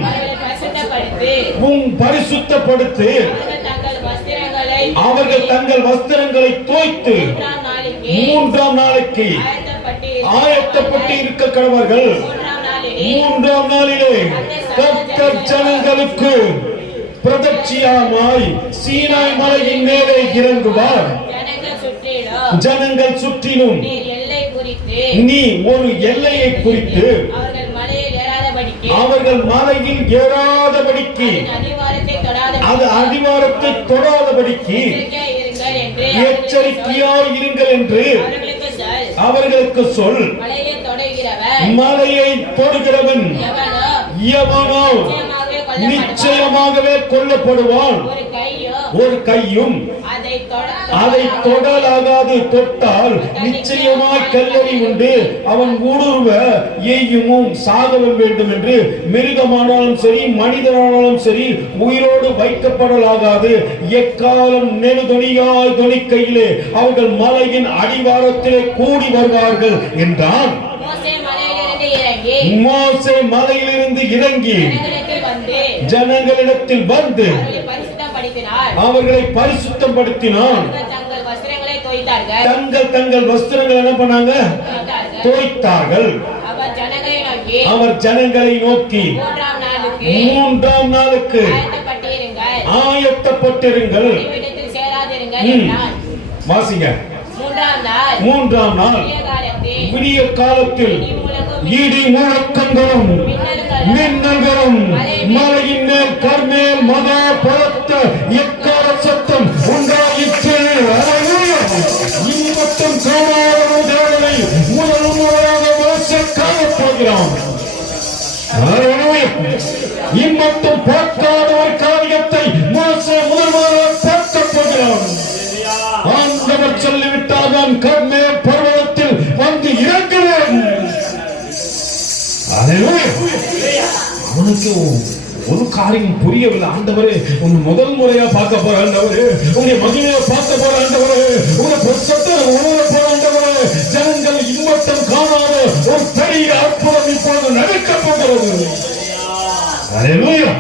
பரிசுத்தப்படுத்து, அவர்கள் தங்கள் வஸ்திரங்களை தோய்த்து 3ஆம் நாளைக்கு ஆயத்தப்பட்டு இருக்க கடவர்கள். 3ஆம் நாளிலே கர்த்தர் ஜனங்களுக்கு பிரதட்சியாமாய் சீனாய் மலையின் மேலே இறங்குவார். ஜனங்கள் சுற்றிலும் நீ ஒரு எல்லையை குறித்து அவர்கள் மலையில் ஏறாதபடிக்கு அது அடிவாரத்தை தொடாதபடிக்கு எச்சரிக்கையாய் இருங்கள் என்று அவர்களுக்கு சொல். மலையை தொடுகிறவன் எவனோ நிச்சயமாகவே கொல்லப்படுவான். ஒரு கையும் அதை தொடலாகாது. தொட்டால் நிச்சயமாய் கல்லறி உண்டு. அவன் ஊடுருவ எய்யுமும் சாகவும் வேண்டும் என்று மிருகமானாலும் சரி மனிதனானாலும் சரி உயிரோடு வைக்கப்படலாகாது. எக்காலம் நெடுதொனியாய் தொனிக்கையிலே அவர்கள் மலையின் அடிவாரத்திலே கூடி வருவார்கள் என்றான். மோசே மலையிலிருந்து இறங்கி ஜனங்களிடத்தில் வந்து அவர்களை பரிசுத்தப்படுத்தினான். தங்கள் வஸ்திரங்களை என்ன பண்ணாங்க? தோய்த்தார்கள். அவர் ஜனங்களை நோக்கி 3ஆம் நாளுக்கு ஆயத்தப்பட்டிருங்கள். வாசிங்க. 3ஆம் நாள் விடிய காலத்தில் இடி முழக்கங்களும் மின்னல்களும் மலையின் மேல் கர்மேல் மகா பலத்த எக்கால சத்தம் உண்டாயிற்று. இம்மட்டும் காணாத தேவனை முதல் முறையாக மோசே காணப் போகிறான். இம்மட்டும் பார்க்காத ஒரு காரியத்தை மோசே முதல்வராக பார்க்கப் போகிறான். ஆண்டவர் சொல்லிவிட்டால் நான் கர்மேல் பர்வதத்தில் வந்து இறங்குவேன். அவனுக்கு ஒரு காரியம் புரியவில்லை. ஆண்டவரே, உன் முதல் முறையா பார்க்க போற ஆண்டவரே, உன்னை மகிமையா பார்க்க போற ஆண்டவரே, உன்னை சத்தத்தை உணர போற ஆண்டவரே, ஜனங்கள் இம்மட்டம் காணாத ஒரு பெரிய அற்புதம் இப்பொழுது நடக்க போகிறது. அல்லேலூயா.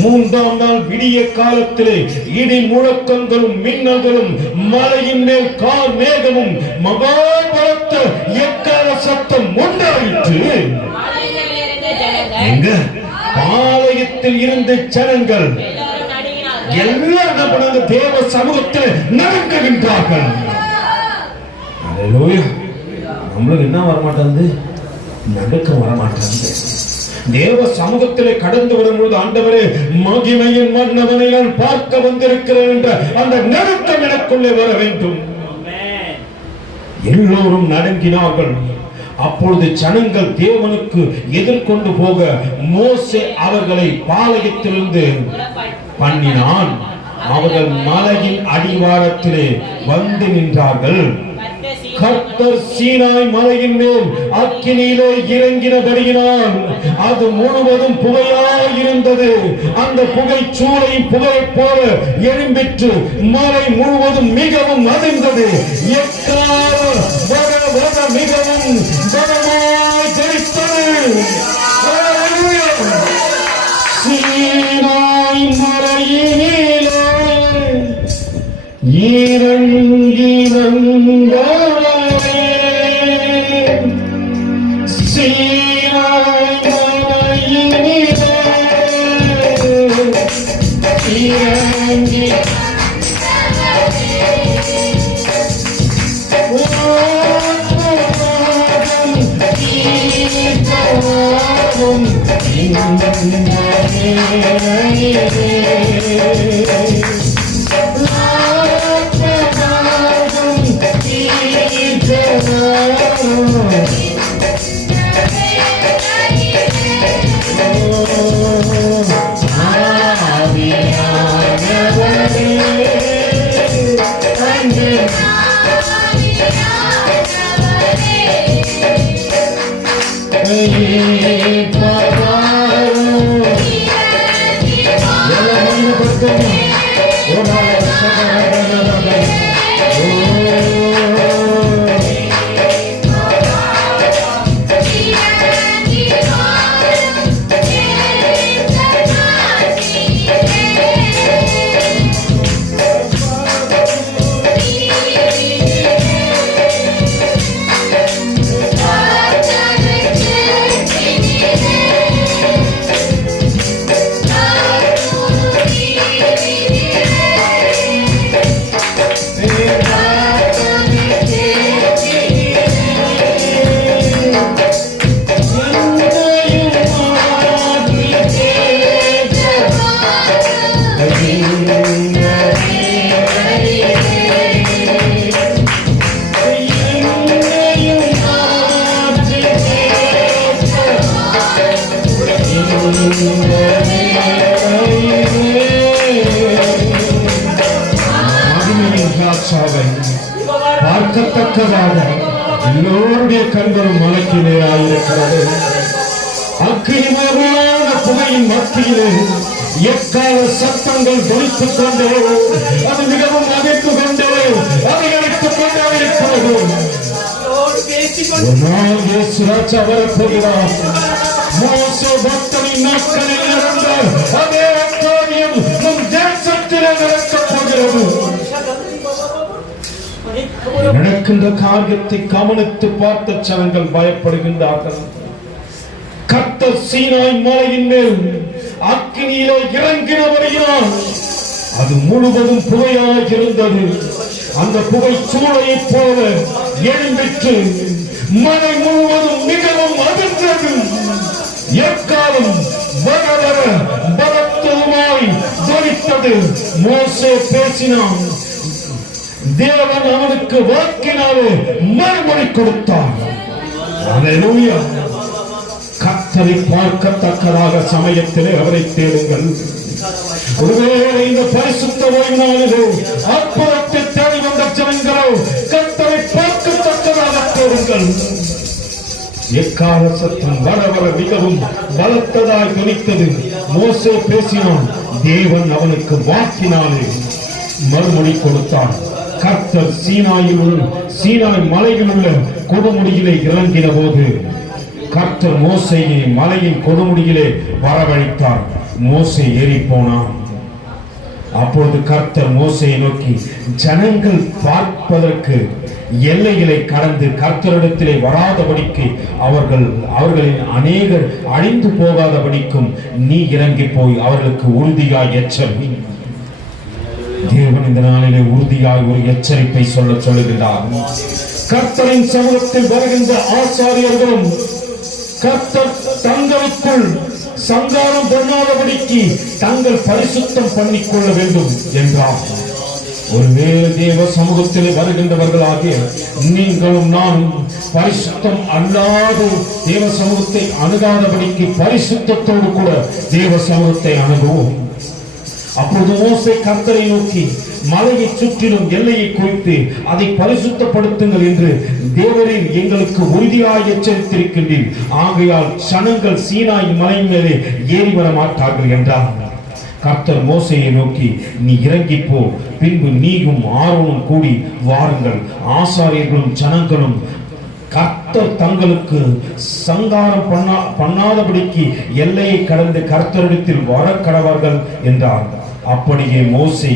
மூன்றாம் நாள் விடிய காலத்திலே இடி முழக்கங்களும் மின்னல்களும் மலையின் மேல் கார் மேகமும் மகா பலத்த எக்கால சத்தம் உண்டாயிற்று. எங்க பாளையத்தில் இருந்த ஜனங்கள் எல்லாம் என்ன பண்ணாங்க? தேவ சமூகத்தில் நடக்குகின்றார்கள். அல்லேலூயா. நம்மளுக்கு என்ன வரமாட்டேங்குது? நடுக்க வரமாட்டேங்குது. தேவ சமூகத்திலே கடந்து வரும்பொழுது ஆண்டவரே, மகிமையின் மன்னவனை நான் பார்க்க வந்திருக்கிறேன் என்ற அந்த நடுக்கம் எனக்குள்ளே வர வேண்டும். எல்லோரும் நடுங்கினார்கள். அப்பொழுது ஜனங்கள் தேவனுக்கு எதிர்கொண்டு போக மோசே அவர்களை பாளையத்திலிருந்து பண்ணினான். அவர்கள் மலையின் அடிவாரத்திலே வந்து நின்றார்கள். கர்த்தர் சீனாய் மலையின் மேல் அக்கினியிலே இறங்கினபடியினால் அது முழுவதும் புகையாய் இருந்தது. அந்த புகை சூளை புகை போல எழும்பிற்று. மலை முழுவதும் மிகவும் அதிர்ந்தது. எக்கால மிகவும் பலமாய் தெரித்தது. சீனாய் மலையினிலே இறங்கி வந்தவரே, சீனாய் மலையினிலே இறங்கி பார்க்கத்தக்கதாக எல்லோருடைய கண்களும் மலைக்கு நேராயிருக்கிறது. அக்கினிமயமான புகையின் மத்தியிலே எக்கால சத்தங்கள் தொழித்துக் கொண்டே அது மிகவும் அதிர்ந்து கொண்டே அதிகரித்துக் கொண்டே இருக்கிறது. ஒரு நாள் இயேசு ராஜா வரப்போகிறார். மோசே பக்தனின் நாட்களில் நடந்த அதே காரியம் நம் தேசத்திலே நடக்கப் போகிறது. நடக்கின்ற காரியத்தை கவனித்து பார்த்த ஜனங்கள் பயப்படுகின்றார்கள். கர்த்தர் சீனாய் மலையின் மேல் அக்கினியிலே இறங்கினபடியால் அது முழுவதும் புகையாய் இருந்தது. அந்த புகை சூளையை போல எழும்பிற்று. மலை முழுவதும் மிகவும் அதிர்ந்தது. எக்காலம் வர வர பலத்ததுமாய் தொனித்தது. மோசே பேசினான். தேவன் அவனுக்கு வாக்கினாலே மறுமொழி கொடுத்தார். அல்லேலூயா. கர்த்தரை பார்க்கத்தக்கதாக சமயத்திலே அவரை தேடுங்கள். ஒருவேளை இந்த பரிசுத்த ஓய்வினாலே அற்புதத்தை தேடி வந்த ஜனங்களோ கர்த்தரை பார்க்கத்தக்கதாக தேடுங்கள். எக்கால சத்தம் வர வர மிகவும் பலத்ததாய் துணித்தது. மோசே பேசினான், தேவன் அவனுக்கு வாக்கினாலே மறுமொழி கொடுத்தான். கர்த்தர் சீனாய் மலையில் உள்ள கொடுமுடியிலே இறங்கின போது கர்த்தர் மோசேயை மலையின் கொடுமுடியிலே வரவழைத்தார். மோசே ஏறி போனான். அப்பொழுது கர்த்தர் மோசேயை நோக்கி, ஜனங்கள் பார்ப்பதற்கு எல்லைகளை கடந்து கர்த்தரிடத்திலே வராதபடிக்கு அவர்களின் அநேகர் அழிந்து போகாதபடிக்கும் நீ இறங்கி போய் அவர்களுக்கு உறுதியாய் எச்சரி. தேவன் இந்த நாளிலே உறுதியாய் ஒரு எச்சரிப்பை சொல்லுகிறார். கர்த்தரின் சமூகத்தில் வருகின்ற ஆசாரியர்களும் கர்த்தர் தங்களுக்குள் சங்காரம் பண்ணாதபடிக்கு தங்கள் பரிசுத்தம் பண்ணிக்கொள்ள வேண்டும் என்றார். ஒருவேளை தேவ சமூகத்தில் வருகின்றவர்களாகிய நீங்களும் நானும் பரிசுத்தம் அல்லாது தேவ சமூகத்தை அணுகாதபடிக்கு பரிசுத்தத்தோடு கூட தேவ சமூகத்தை அணுகுவோம். அப்பொழுது மோசே கர்த்தரை நோக்கி, மலையை சுற்றிலும் எல்லையை குறித்து அதை பரிசுத்தப்படுத்துங்கள் என்று தேவரீர் எங்களுக்கு உறுதியாய் எச்சரித்திருக்கின்றீர். ஆகையால் ஜனங்கள் சீனாய் மலை மேலே ஏறி வர மாட்டார்கள் என்றார். கர்த்தர் மோசேயை நோக்கி, நீ இறங்கி போ, பின்பு நீயும் ஆரோனும் கூடி வாருங்கள். ஆசாரியர்களும் ஜனங்களும் கர்த்தர் தங்களுக்கு சங்காரம் பண்ணாதபடிக்கு எல்லையை கடந்து கர்த்தரிடத்தில் வர கடவார்கள் என்றார். அப்படியே மோசே